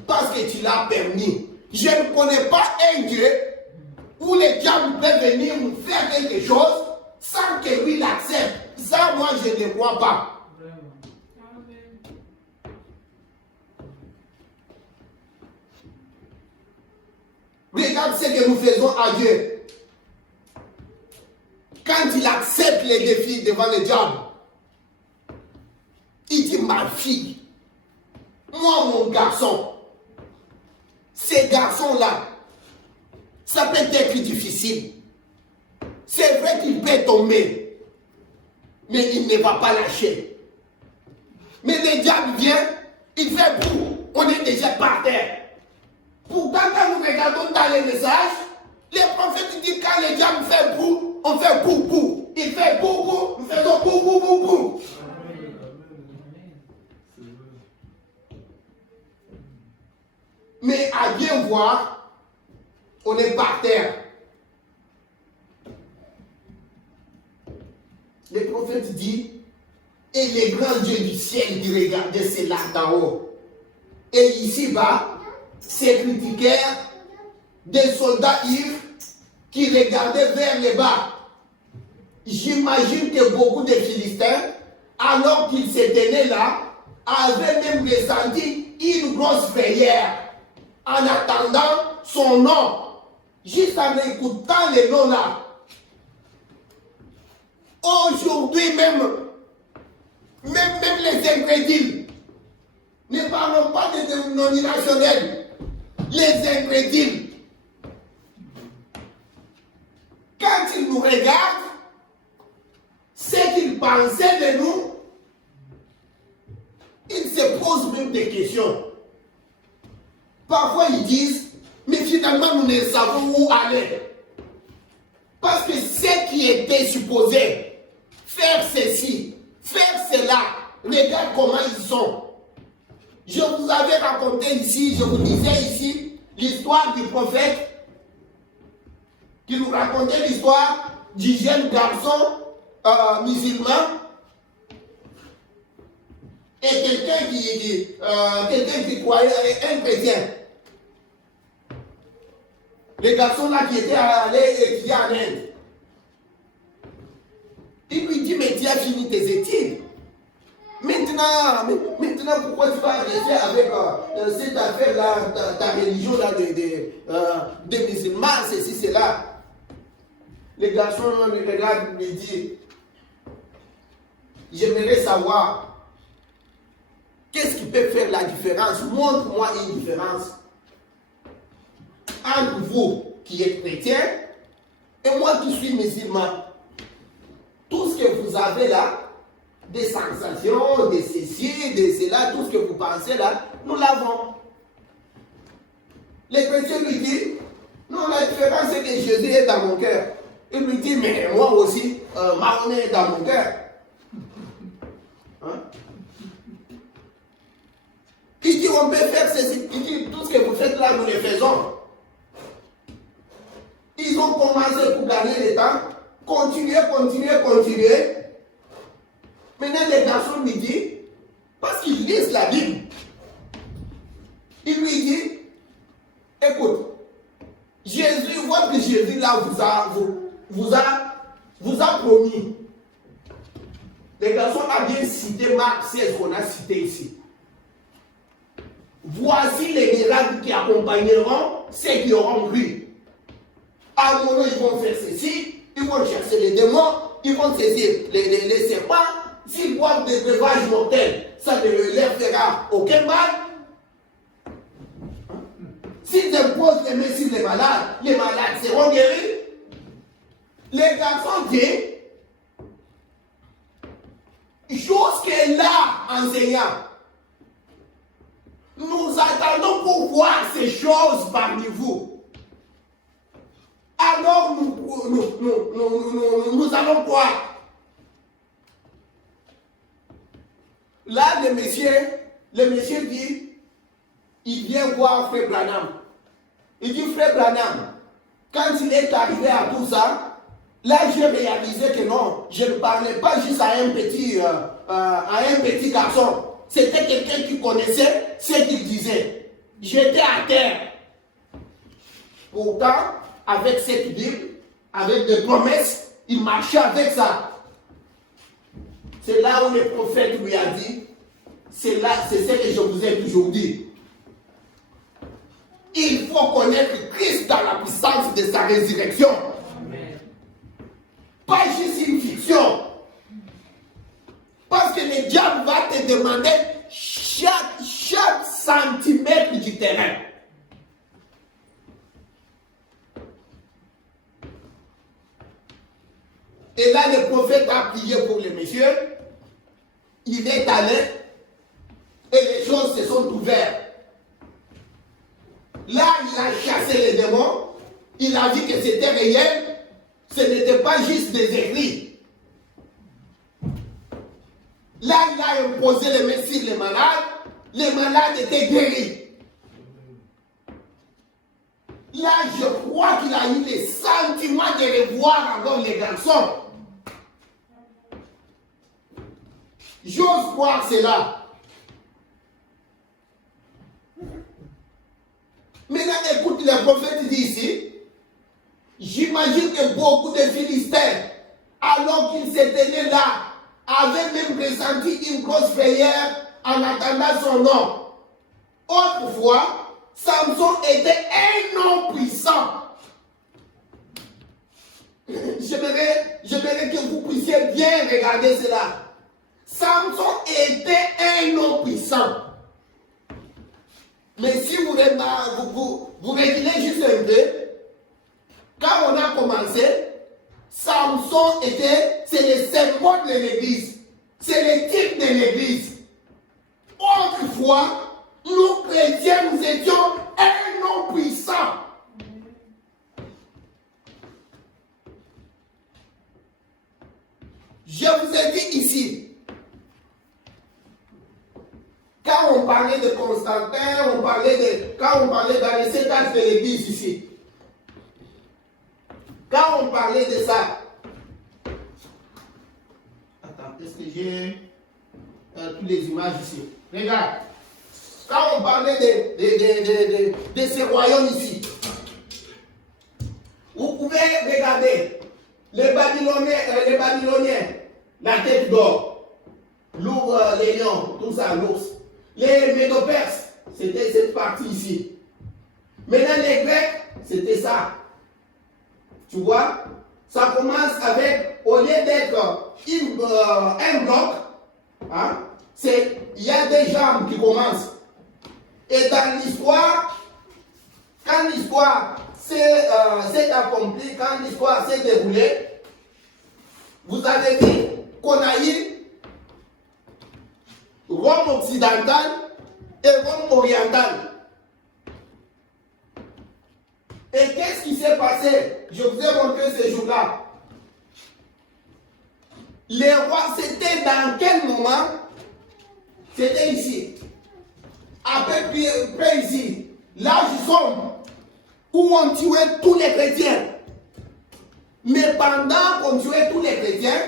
parce que tu l'as permis. Je ne connais pas un Dieu où le diable peut venir nous faire quelque chose sans que lui l'accepte. Ça, moi, je ne crois pas. Regarde ce que nous faisons à Dieu. Quand il accepte les défis devant le diable, il dit, ma fille, moi, mon garçon, ces garçons-là, ça peut être difficile. C'est vrai qu'il peut tomber, mais il ne va pas lâcher. Mais le diable vient, il fait boum, on est déjà par terre. Pourtant, quand nous regardons dans les messages, les prophètes disent quand le diable fait boum, on fait boum boum. Il fait boum boum, nous faisons boum boum boum boum. Mais à bien voir, on est par terre. Le prophète dit, et les grands dieux du ciel qui regardaient cela d'en haut. Et ici-bas, ces critiquèrent des soldats ivres qui regardaient vers le bas. J'imagine que beaucoup de Philistins, alors qu'ils se tenaient là, avaient même ressenti une grosse frayeur en attendant son nom, juste en écoutant les noms là. Aujourd'hui même les incrédules, ne parlons pas des non-nationels, les incrédules, quand ils nous regardent, ce qu'ils pensaient de nous, ils se posent même des questions. Parfois ils disent, mais finalement nous ne savons où aller. Parce que ceux qui étaient supposés faire ceci, faire cela, regarde comment ils sont. Je vous avais raconté ici, je vous disais ici, l'histoire du prophète qui nous racontait l'histoire du jeune garçon musulman et quelqu'un qui croyait, un chrétien. Les garçons là qui étaient allés étudier en Inde. Il lui dit, mais tu as fini tes études. Maintenant pourquoi tu vas rester avec cette affaire-là, ta religion là des musulmans, ceci, cela. Les garçons lui regardent, lui disent, j'aimerais savoir, qu'est-ce qui peut faire la différence? Montre-moi une différence entre vous qui êtes chrétien et moi qui suis musulman. Tout ce que vous avez là, des sensations, de ceci, de cela, tout ce que vous pensez là, nous l'avons. Le chrétien lui dit, non, la différence c'est que Jésus est dans mon cœur. Il lui dit, mais moi aussi, Mahomet est dans mon cœur. Hein? Il dit, on peut faire ceci. Il dit, tout ce que vous faites là, nous le faisons. Ils ont commencé pour gagner le temps, continuer. Maintenant, les garçons lui disent, parce qu'ils lisent la Bible, il lui dit, écoute, Jésus, votre Jésus là vous a promis. Les garçons ont bien cité Marc 16 qu'on a cité ici. Voici les miracles qui accompagneront ceux qui auront cru. À un moment, ils vont faire ceci, ils vont chercher les démons, ils vont saisir les serpents. S'ils boivent des breuvages mortels, ça ne leur fera aucun mal. S'ils imposent les mains sur les malades seront guéris. Les garçons disent, jusque-là, enseignant, nous attendons pour voir ces choses parmi vous. Alors nous allons croire. Là, le monsieur dit, il vient voir Frère Branham. Il dit, Frère Branham, quand il est arrivé à tout ça, là j'ai réalisé que non, je ne parlais pas juste à un petit garçon. C'était quelqu'un qui connaissait ce qu'il disait. J'étais à terre. Pourtant, avec cette Bible, avec des promesses, il marchait avec ça. C'est là où le prophète lui a dit, c'est ce que je vous ai toujours dit. Il faut connaître Christ dans la puissance de sa résurrection. Amen. Pas juste une fiction. Parce que le diable va te demander chaque centimètre du terrain. Et là, le prophète a prié pour le monsieur. Il est allé et les choses se sont ouvertes. Là, il a chassé les démons. Il a dit que c'était réel. Ce n'était pas juste des écrits. Là, il a imposé les mains sur les malades. Les malades étaient guéris. Là, je crois qu'il a eu le sentiment de revoir encore les garçons. J'ose croire cela. Maintenant, écoute, le prophète dit ici, j'imagine que beaucoup de Philistins, alors qu'ils étaient là, avaient même pressenti une grosse prière en attendant son nom. Autrefois, Samson était un homme puissant. J'aimerais que vous puissiez bien regarder cela. Samson était un homme puissant. Mais si vous reculez juste un peu, quand on a commencé, Samson c'est le symbole de l'église. C'est le type de l'église. Autrefois, nous chrétiens, nous étions un homme puissant. Je vous ai dit ici, quand on parlait de Constantin, quand on parlait dans les 7 âges de l'église ici, quand on parlait de ça, attends, est-ce que j'ai toutes les images ici? Regarde, quand on parlait de ces royaumes ici, vous pouvez regarder les Babyloniens, la tête d'or, les lions, tout ça, l'ours. Les Médo-Perses, c'était cette partie ici. Maintenant, les Grecs, c'était ça. Tu vois, ça commence avec, au lieu d'être un bloc, hein, il y a des jambes qui commencent. Et dans l'histoire, quand l'histoire s'est accomplie, quand l'histoire s'est déroulée, vous avez vu qu'on a eu Rome occidentale et Rome orientale. Et qu'est-ce qui s'est passé? Je vous ai montré ce jour-là. Les rois, c'était dans quel moment? C'était ici. À peu près ici. L'âge sombre, où on tuait tous les chrétiens. Mais pendant qu'on tuait tous les chrétiens,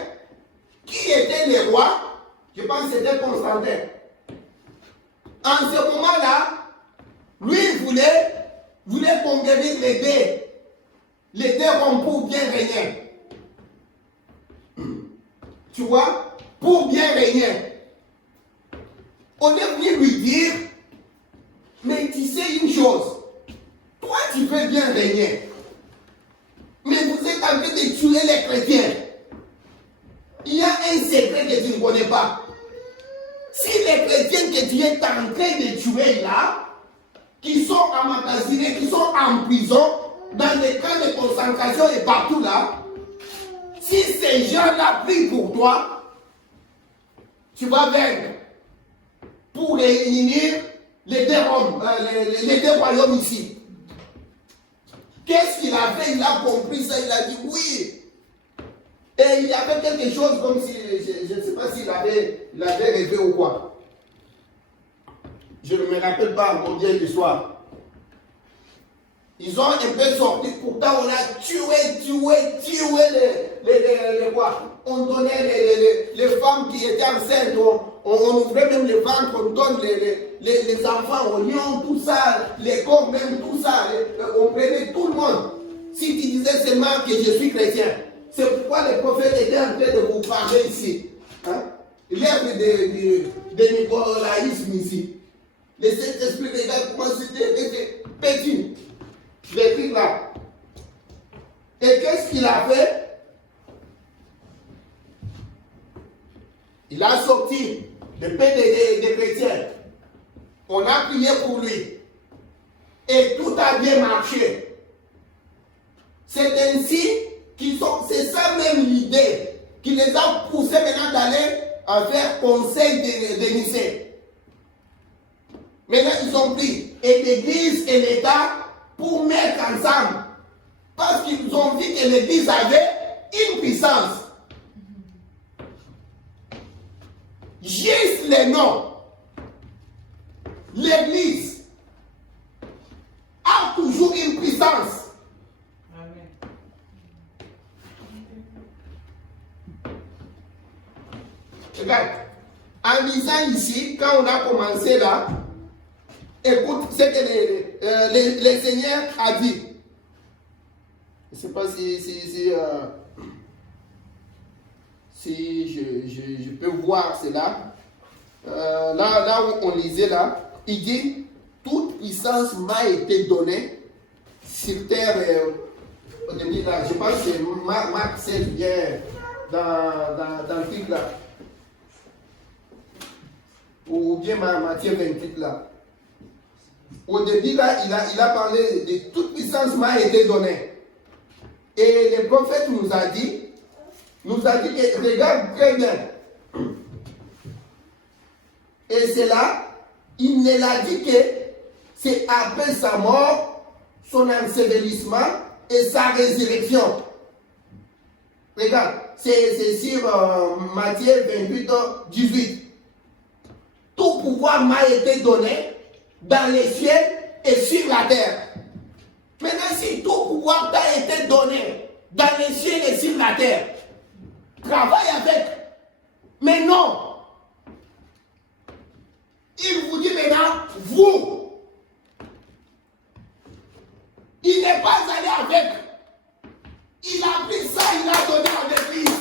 qui étaient les rois? Je pense que c'était Constantin. En ce moment-là, lui, il voulait conquérir les deux roms pour bien régner. Tu vois, pour bien régner. On est venu lui dire, mais tu sais une chose, toi tu peux bien régner, mais vous êtes en train de tuer les chrétiens. Il y a un secret que tu ne connais pas. Si les chrétiens que tu es en train de tuer là, qui sont emmagasinés, qui sont en prison, dans les camps de concentration et partout là, si ces gens-là prient pour toi, tu vas vaincre pour réunir les deux royaumes ici. Qu'est-ce qu'il a fait? Il a compris ça, il a dit oui. Et il avait quelque chose comme si, je ne sais pas s'il avait rêvé ou quoi. Je ne me rappelle pas encore bien l'histoire. Ils ont un peu sorti, pourtant on a tué les quoi. On donnait les femmes qui étaient enceintes, on ouvrait même les ventres, on donne les enfants, on lion, tout ça, les corps même, tout ça, on prenait tout le monde. Si tu disais seulement que je suis chrétien, c'est pourquoi les prophètes étaient en train de vous parler ici. Hein? L'œuvre de nicolaïsme ici. Le Saint-Esprit, regarde comment c'était petit. Les trucs là. Et qu'est-ce qu'il a fait? Il a sorti le paix des chrétiens. On a prié pour lui. Et tout a bien marché. C'est ainsi c'est ça même l'idée qui les a poussés maintenant d'aller faire conseil de Nicée. Maintenant, ils ont pris et l'Église et l'État pour mettre ensemble. Parce qu'ils ont vu que l'Église avait une puissance. Juste les noms. L'Église a toujours une puissance. Regarde, en lisant ici, quand on a commencé là, écoute ce que le Seigneur a dit. Je ne sais pas si je peux voir cela. Là où on lisait là, il dit, toute puissance m'a été donnée sur terre. Au début là, je pense que c'est Marc 16 bien dans le truc là. Ou bien Matthieu 28 là. Au début là, il a parlé de toute puissance m'a été donnée. Et le prophète nous a dit que, regarde très bien. Et c'est là, il ne l'a dit que c'est après sa mort, son ensevelissement et sa résurrection. Regarde, c'est sur Matthieu 28, 18. Tout pouvoir m'a été donné dans les cieux et sur la terre. Maintenant, si tout pouvoir t'a été donné dans les cieux et sur la terre, travaille avec. Mais non. Il vous dit maintenant, vous. Il n'est pas allé avec. Il a pris ça, il a donné à l'Église.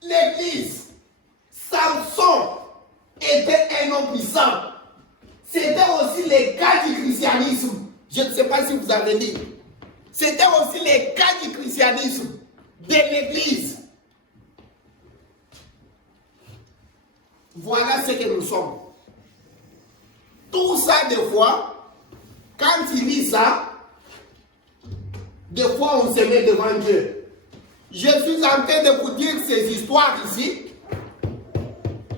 L'Église, Samson était un homme puissant. C'était aussi le cas du christianisme. Je ne sais pas si vous avez dit. C'était aussi le cas du christianisme, de l'Église. Voilà ce que nous sommes. Tout ça, des fois, quand il lit ça, des fois on se met devant Dieu. Je suis en train de vous dire ces histoires ici,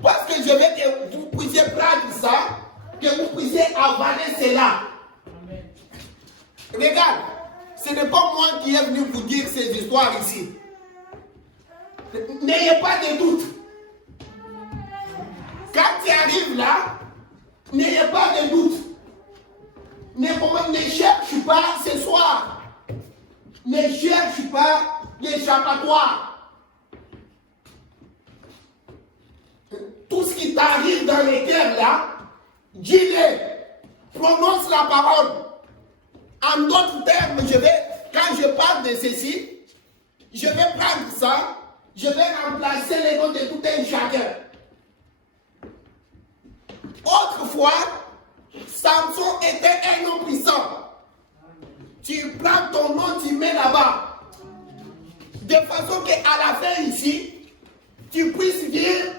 parce que je veux que vous puissiez prendre ça, que vous puissiez avaler cela. Amen. Regarde, ce n'est pas moi qui est venu vous dire ces histoires ici. N'ayez pas de doute. Quand tu arrives là, n'ayez pas de doute. Ne cherche pas ce soir. Ne cherche pas l'échappatoire. Tout ce qui t'arrive dans les cœurs là, dis-le. Prononce la parole. En d'autres termes, quand je parle de ceci, je vais prendre ça, je vais remplacer les noms de tout un chacun. Autrefois, Samson était un homme puissant. Tu prends ton nom, tu mets là-bas. De façon qu'à la fin ici, tu puisses dire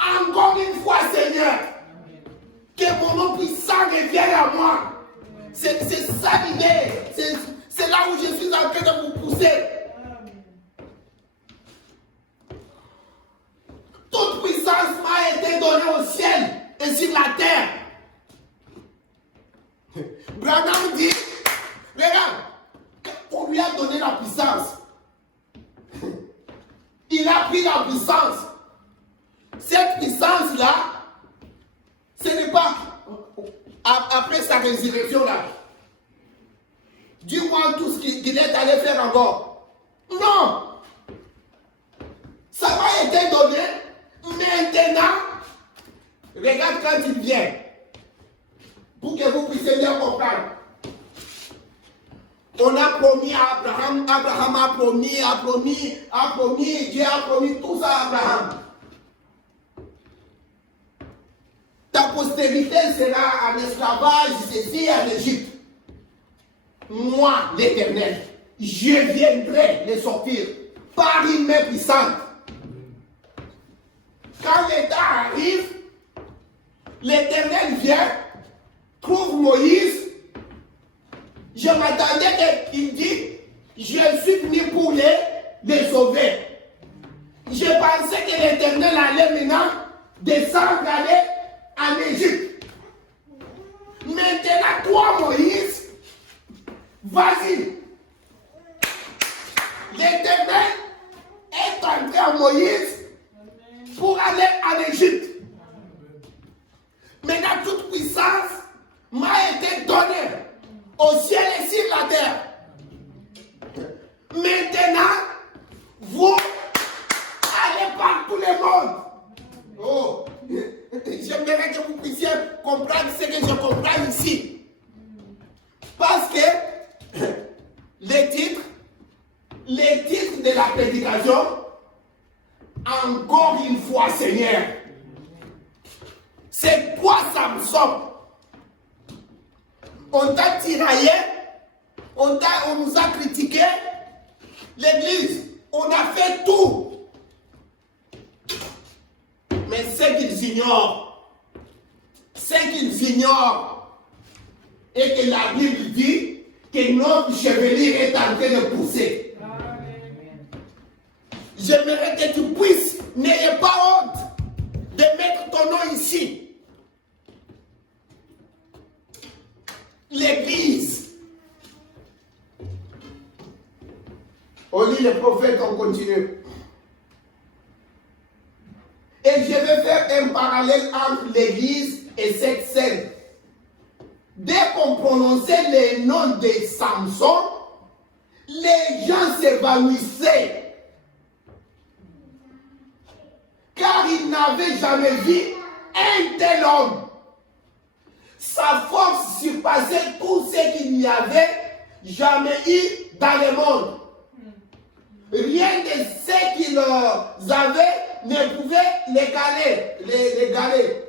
encore une fois, Seigneur, que mon nom puissant revienne à moi. C'est ça l'idée. C'est là où je suis en train de vous pousser. Toute puissance m'a été donnée au ciel et sur la terre. Branham dit, regarde, on lui a donné la puissance. Il a pris pris la puissance. Cette puissance-là, ce n'est pas après sa résurrection là. Dis-moi tout ce qu'il est allé faire encore. Non. Ça m'a été donné. Maintenant, regarde quand il vient. Pour que vous puissiez bien comprendre. On a promis à Abraham, Abraham a promis, Dieu a promis tout ça à Abraham. Ta postérité sera en esclavage ici en Égypte. Moi, l'Éternel, je viendrai les sortir par une main puissante. Quand l'État arrive, l'Éternel vient, trouve Moïse. Je m'attendais qu'il dise, je suis venu pour les sauver. Je pensais que l'Éternel allait maintenant descendre, aller en Égypte. Maintenant, toi, Moïse, vas-y. L'Éternel est entré en Moïse pour aller en Égypte. Maintenant, toute puissance m'a été donnée au ciel et sur la terre. Maintenant, vous allez par tout le monde. Oh, j'aimerais que vous puissiez comprendre ce que je comprends ici. Parce que les titres de la prédication, encore une fois, Seigneur, c'est quoi Samson? On t'a tiraillé, on nous a critiqué, l'église, on a fait tout. Mais ce qu'ils ignorent, et que la Bible dit que notre chevelure est en train de pousser. J'aimerais que tu puisses, n'ayez pas honte de mettre ton nom ici. L'église. On lit les prophètes, on continue. Et je vais faire un parallèle entre l'église et cette scène. Dès qu'on prononçait les noms de Samson, les gens s'évanouissaient. Car ils n'avaient jamais vu un tel homme. Sa force surpassait tout ce qu'il n'y avait jamais eu dans le monde. Rien de ce qu'ils avaient ne pouvait les galer.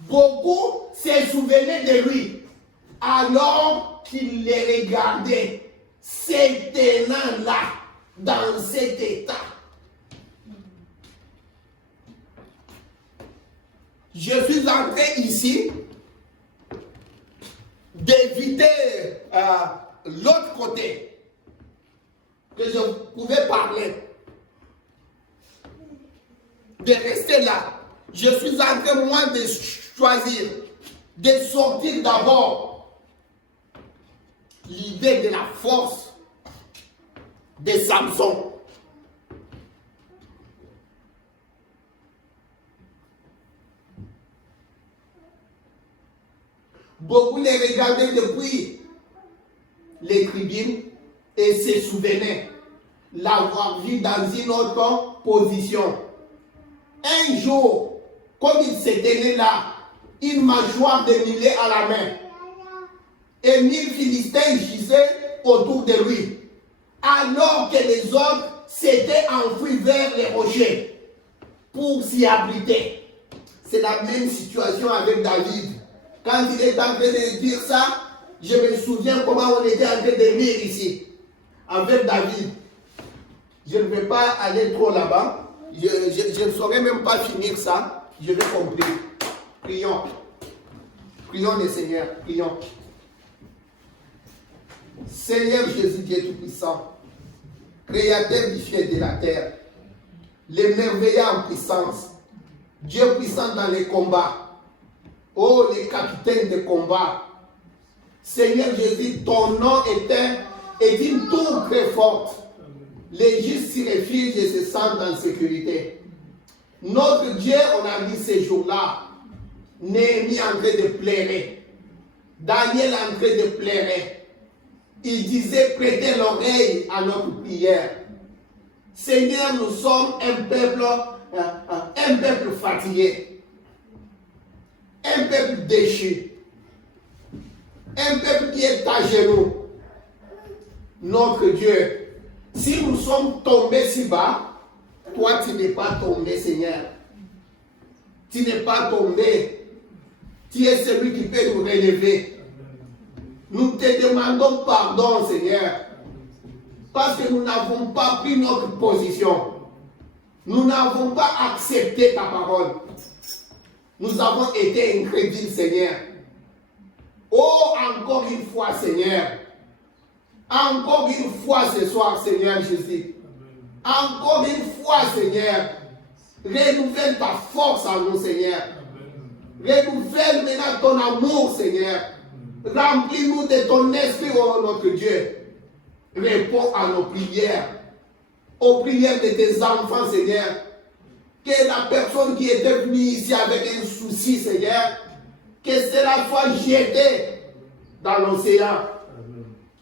Beaucoup se souvenaient de lui, alors qu'ils les regardaient, se tenant là, dans cet état. Je suis entré ici d'éviter l'autre côté que je pouvais parler, de rester là. Je suis en train, moi, de choisir, de sortir d'abord l'idée de la force de Samson. Beaucoup les regardaient depuis les tribunes et se souvenaient l'avoir vu dans une autre position. Un jour, comme il se tenait là, une mâchoire de mulet à la main, et 1000 Philistins gisaient autour de lui, alors que les autres s'étaient enfuis vers les rochers pour s'y abriter. C'est la même situation avec David. Quand il est en train de dire ça, je me souviens comment on était en train de lire ici, avec David. Je ne vais pas aller trop là-bas. Je ne saurais même pas finir ça. Je vais compris. Prions. Prions le Seigneur. Prions. Seigneur Jésus, Dieu Tout-Puissant, Créateur du ciel et de la terre, l'émerveillé en puissance, Dieu puissant dans les combats, oh les capitaines de combat, Seigneur Jésus, ton nom est une tour très forte. Les justes s'y réfugient et se sentent en sécurité. Notre Dieu, on a vu ces jours-là, Néhémie en train de pleurer. Daniel en train de pleurer. Il disait, prêtez l'oreille à notre prière. Seigneur, nous sommes un peuple fatigué. Un peuple déchu. Un peuple qui est à genoux. Notre Dieu, si nous sommes tombés si bas, toi tu n'es pas tombé, Seigneur. Tu n'es pas tombé. Tu es celui qui peut nous relever. Nous te demandons pardon, Seigneur, parce que nous n'avons pas pris notre position. Nous n'avons pas accepté ta parole. Nous avons été incrédules, Seigneur. Oh, encore une fois, Seigneur. Encore une fois ce soir, Seigneur Jésus. Encore une fois, Seigneur. Renouvelle ta force en nous, Seigneur. Renouvelle maintenant ton amour, Seigneur. Remplis-nous de ton esprit, oh notre Dieu. Réponds à nos prières. Aux prières de tes enfants, Seigneur. Que la personne qui était venue ici avec un souci, Seigneur, que cela soit jeté dans l'océan.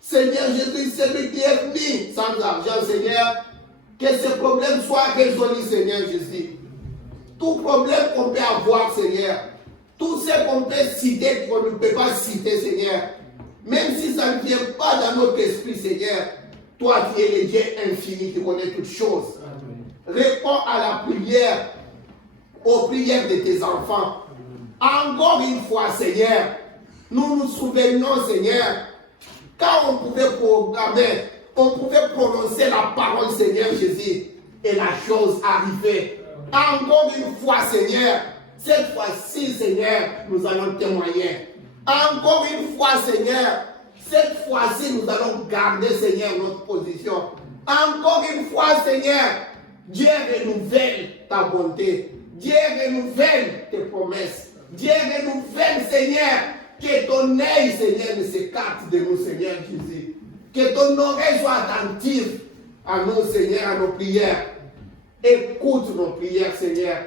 Seigneur Jésus, celui qui est venu sans argent, Seigneur, que ce problème soit résolu, Seigneur Jésus. Tout problème qu'on peut avoir, Seigneur, tout ce qu'on peut citer, qu'on ne peut pas citer, Seigneur, même si ça ne vient pas dans notre esprit, Seigneur, toi qui es le Dieu infini qui connaît toutes choses. Réponds à la prière, aux prières de tes enfants. Encore une fois, Seigneur, nous nous souvenons, Seigneur, quand on pouvait programmer, on pouvait prononcer la parole, Seigneur Jésus, et la chose arrivait. Encore une fois, Seigneur, cette fois-ci, Seigneur, nous allons témoigner. Encore une fois, Seigneur, cette fois-ci, nous allons garder, Seigneur, notre position. Encore une fois, Seigneur, Dieu renouvelle ta bonté. Dieu renouvelle tes promesses. Dieu renouvelle, Seigneur, que ton œil, Seigneur, ne s'écarte de nous, Seigneur Jésus. Que ton oreille soit attentive à nous, Seigneur, à nos prières. Écoute nos prières, Seigneur.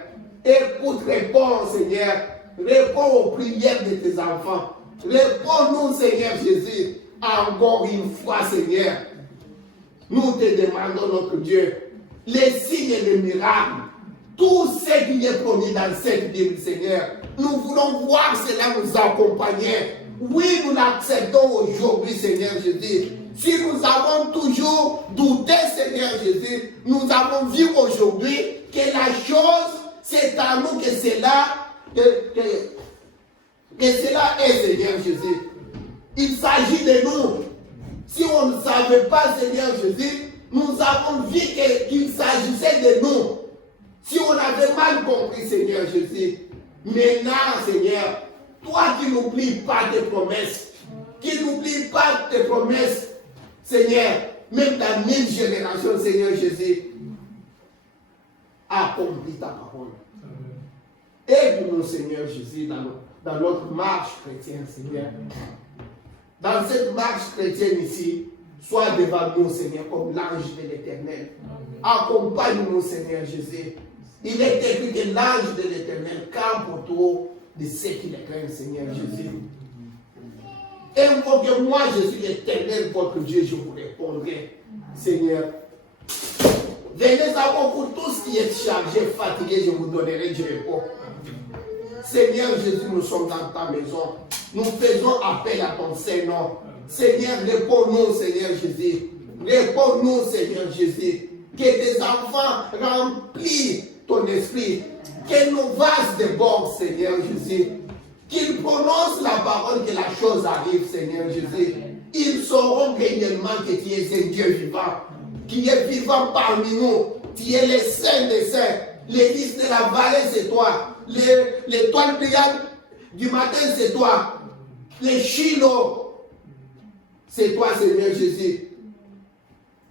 Écoute, réponds, Seigneur. Réponds aux prières de tes enfants. Réponds-nous, Seigneur Jésus, encore une fois, Seigneur. Nous te demandons, notre Dieu, les signes et les miracles, tout ce qui est promis dans cette Bible, Seigneur. Nous voulons voir cela nous accompagner. Oui, nous l'acceptons aujourd'hui, Seigneur Jésus. Si nous avons toujours douté, Seigneur Jésus, nous avons vu aujourd'hui que la chose, c'est à nous que cela est, Seigneur Jésus. Il s'agit de nous. Si on ne savait pas, Seigneur Jésus, nous avons vu qu'il s'agissait de nous. Si on avait mal compris, Seigneur Jésus, maintenant, Seigneur, toi qui n'oublies pas tes promesses, Seigneur, même dans 1000 générations, Seigneur Jésus, accomplis ta parole. Aide-nous, Seigneur Jésus, dans notre marche chrétienne, Seigneur. Dans cette marche chrétienne ici, sois devant nous, Seigneur, comme l'ange de l'Éternel. Accompagne-nous, Seigneur Jésus. Il est écrit que l'ange de l'Éternel campe autour de ceux qui le craignent, Seigneur Jésus. Invoquez-moi, Jésus l'Éternel, votre Dieu, je vous répondrai, Seigneur. Venez à moi pour tous qui êtes chargés, fatigués, je vous donnerai du repos. Seigneur Jésus, nous sommes dans ta maison. Nous faisons appel à ton Saint-Nom. Seigneur, réponds-nous, Seigneur Jésus. Réponds-nous, Seigneur Jésus. Que tes enfants remplissent ton esprit. Que nos vases débordent, Seigneur Jésus. Qu'ils prononcent la parole, que la chose arrive, Seigneur Jésus. Ils sauront réellement que tu es un Dieu vivant. Qui est vivant parmi nous. Tu es le Saint des Saints. L'église de la vallée, c'est toi. L'étoile brillante du matin, c'est toi. Les Shiloh, c'est toi, Seigneur Jésus.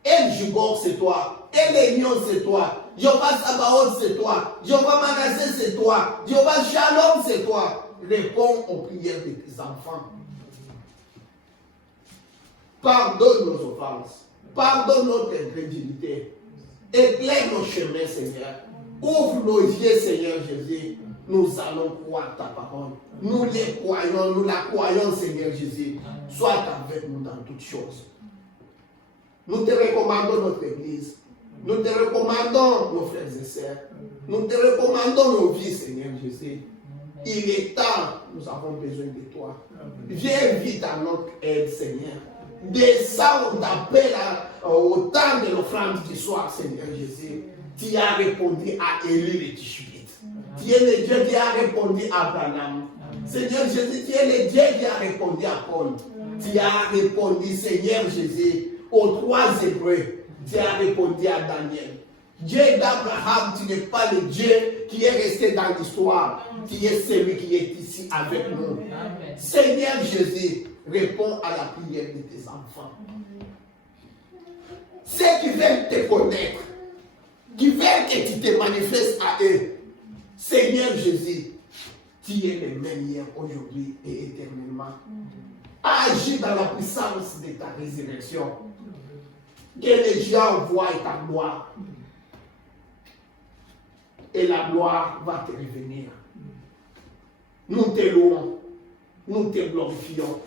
El Jubor, c'est toi. El Elion, c'est toi. Jéhovah Sabaoth, c'est toi. Jéhovah Manassé, c'est toi. Jéhovah Shalom, c'est toi. Réponds aux prières de tes enfants. Pardonne nos offenses. Pardonne notre incrédulité. Éclaire nos chemins, Seigneur. Ouvre nos yeux, Seigneur Jésus. Nous allons croire ta parole. Nous les croyons, nous la croyons, Seigneur Jésus. Sois avec nous dans toutes choses. Nous te recommandons notre Église. Nous te recommandons nos frères et sœurs. Nous te recommandons nos vies, Seigneur Jésus. Il est temps, nous avons besoin de toi. Viens vite à notre aide, Seigneur. Descends, on t'appelle au temps de l'offrande du soir, Seigneur Jésus. Tu as répondu à Élie le Tishbite. Tu es le Dieu qui a répondu à Abraham. Seigneur Jésus, tu es le Dieu qui a répondu à Paul. Tu as répondu, Seigneur Jésus, aux 3 Hébreux. Tu as répondu à Daniel. Dieu d'Abraham, tu n'es pas le Dieu qui est resté dans l'histoire. Tu es celui qui est ici avec nous. Amen. Seigneur Jésus, réponds à la prière de tes enfants. Ceux qui veulent te connaître, qui veulent que tu te manifestes à eux. Seigneur Jésus, tu es le même hier, aujourd'hui et éternellement. Agis dans la puissance de ta résurrection. Que les gens voient ta gloire. Et la gloire va te revenir. Nous te louons, nous te glorifions,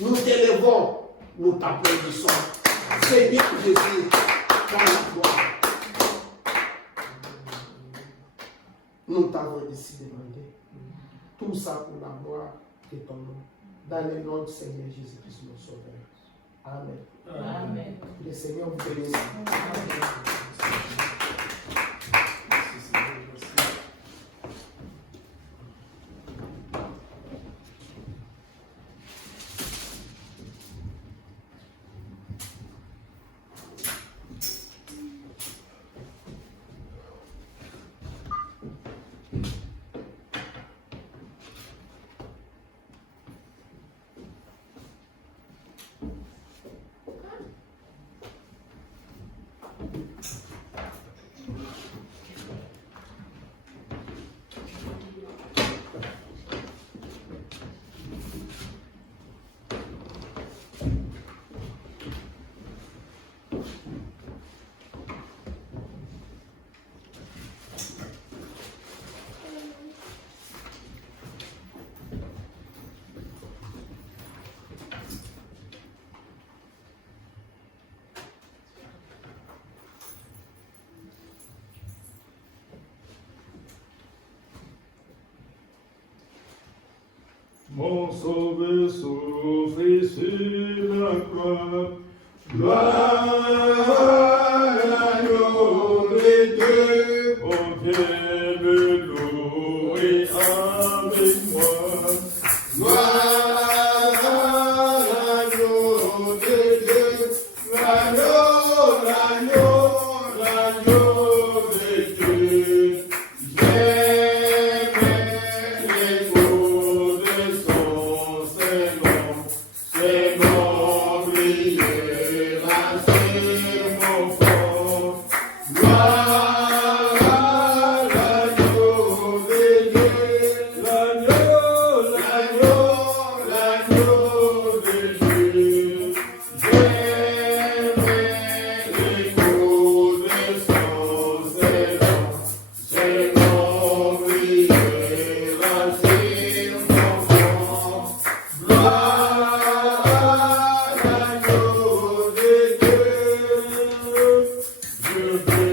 nous t'élevons, nous t'applaudissons. Seigneur Jésus, prends la gloire. Nous t'avons ici demandé. Tout ça pour la gloire de ton nom. Dans le nom du Seigneur Jésus-Christ, notre Sauveur. Amen. Amen. Le Seigneur vous bénisse. Mon sauveur souffrit sur la croix. Gloire à l'agneau de Dieu. Oh, viens le louer avec moi. Gloire à l'agneau de Dieu. L'agneau, l'agneau, l'agneau de Dieu. You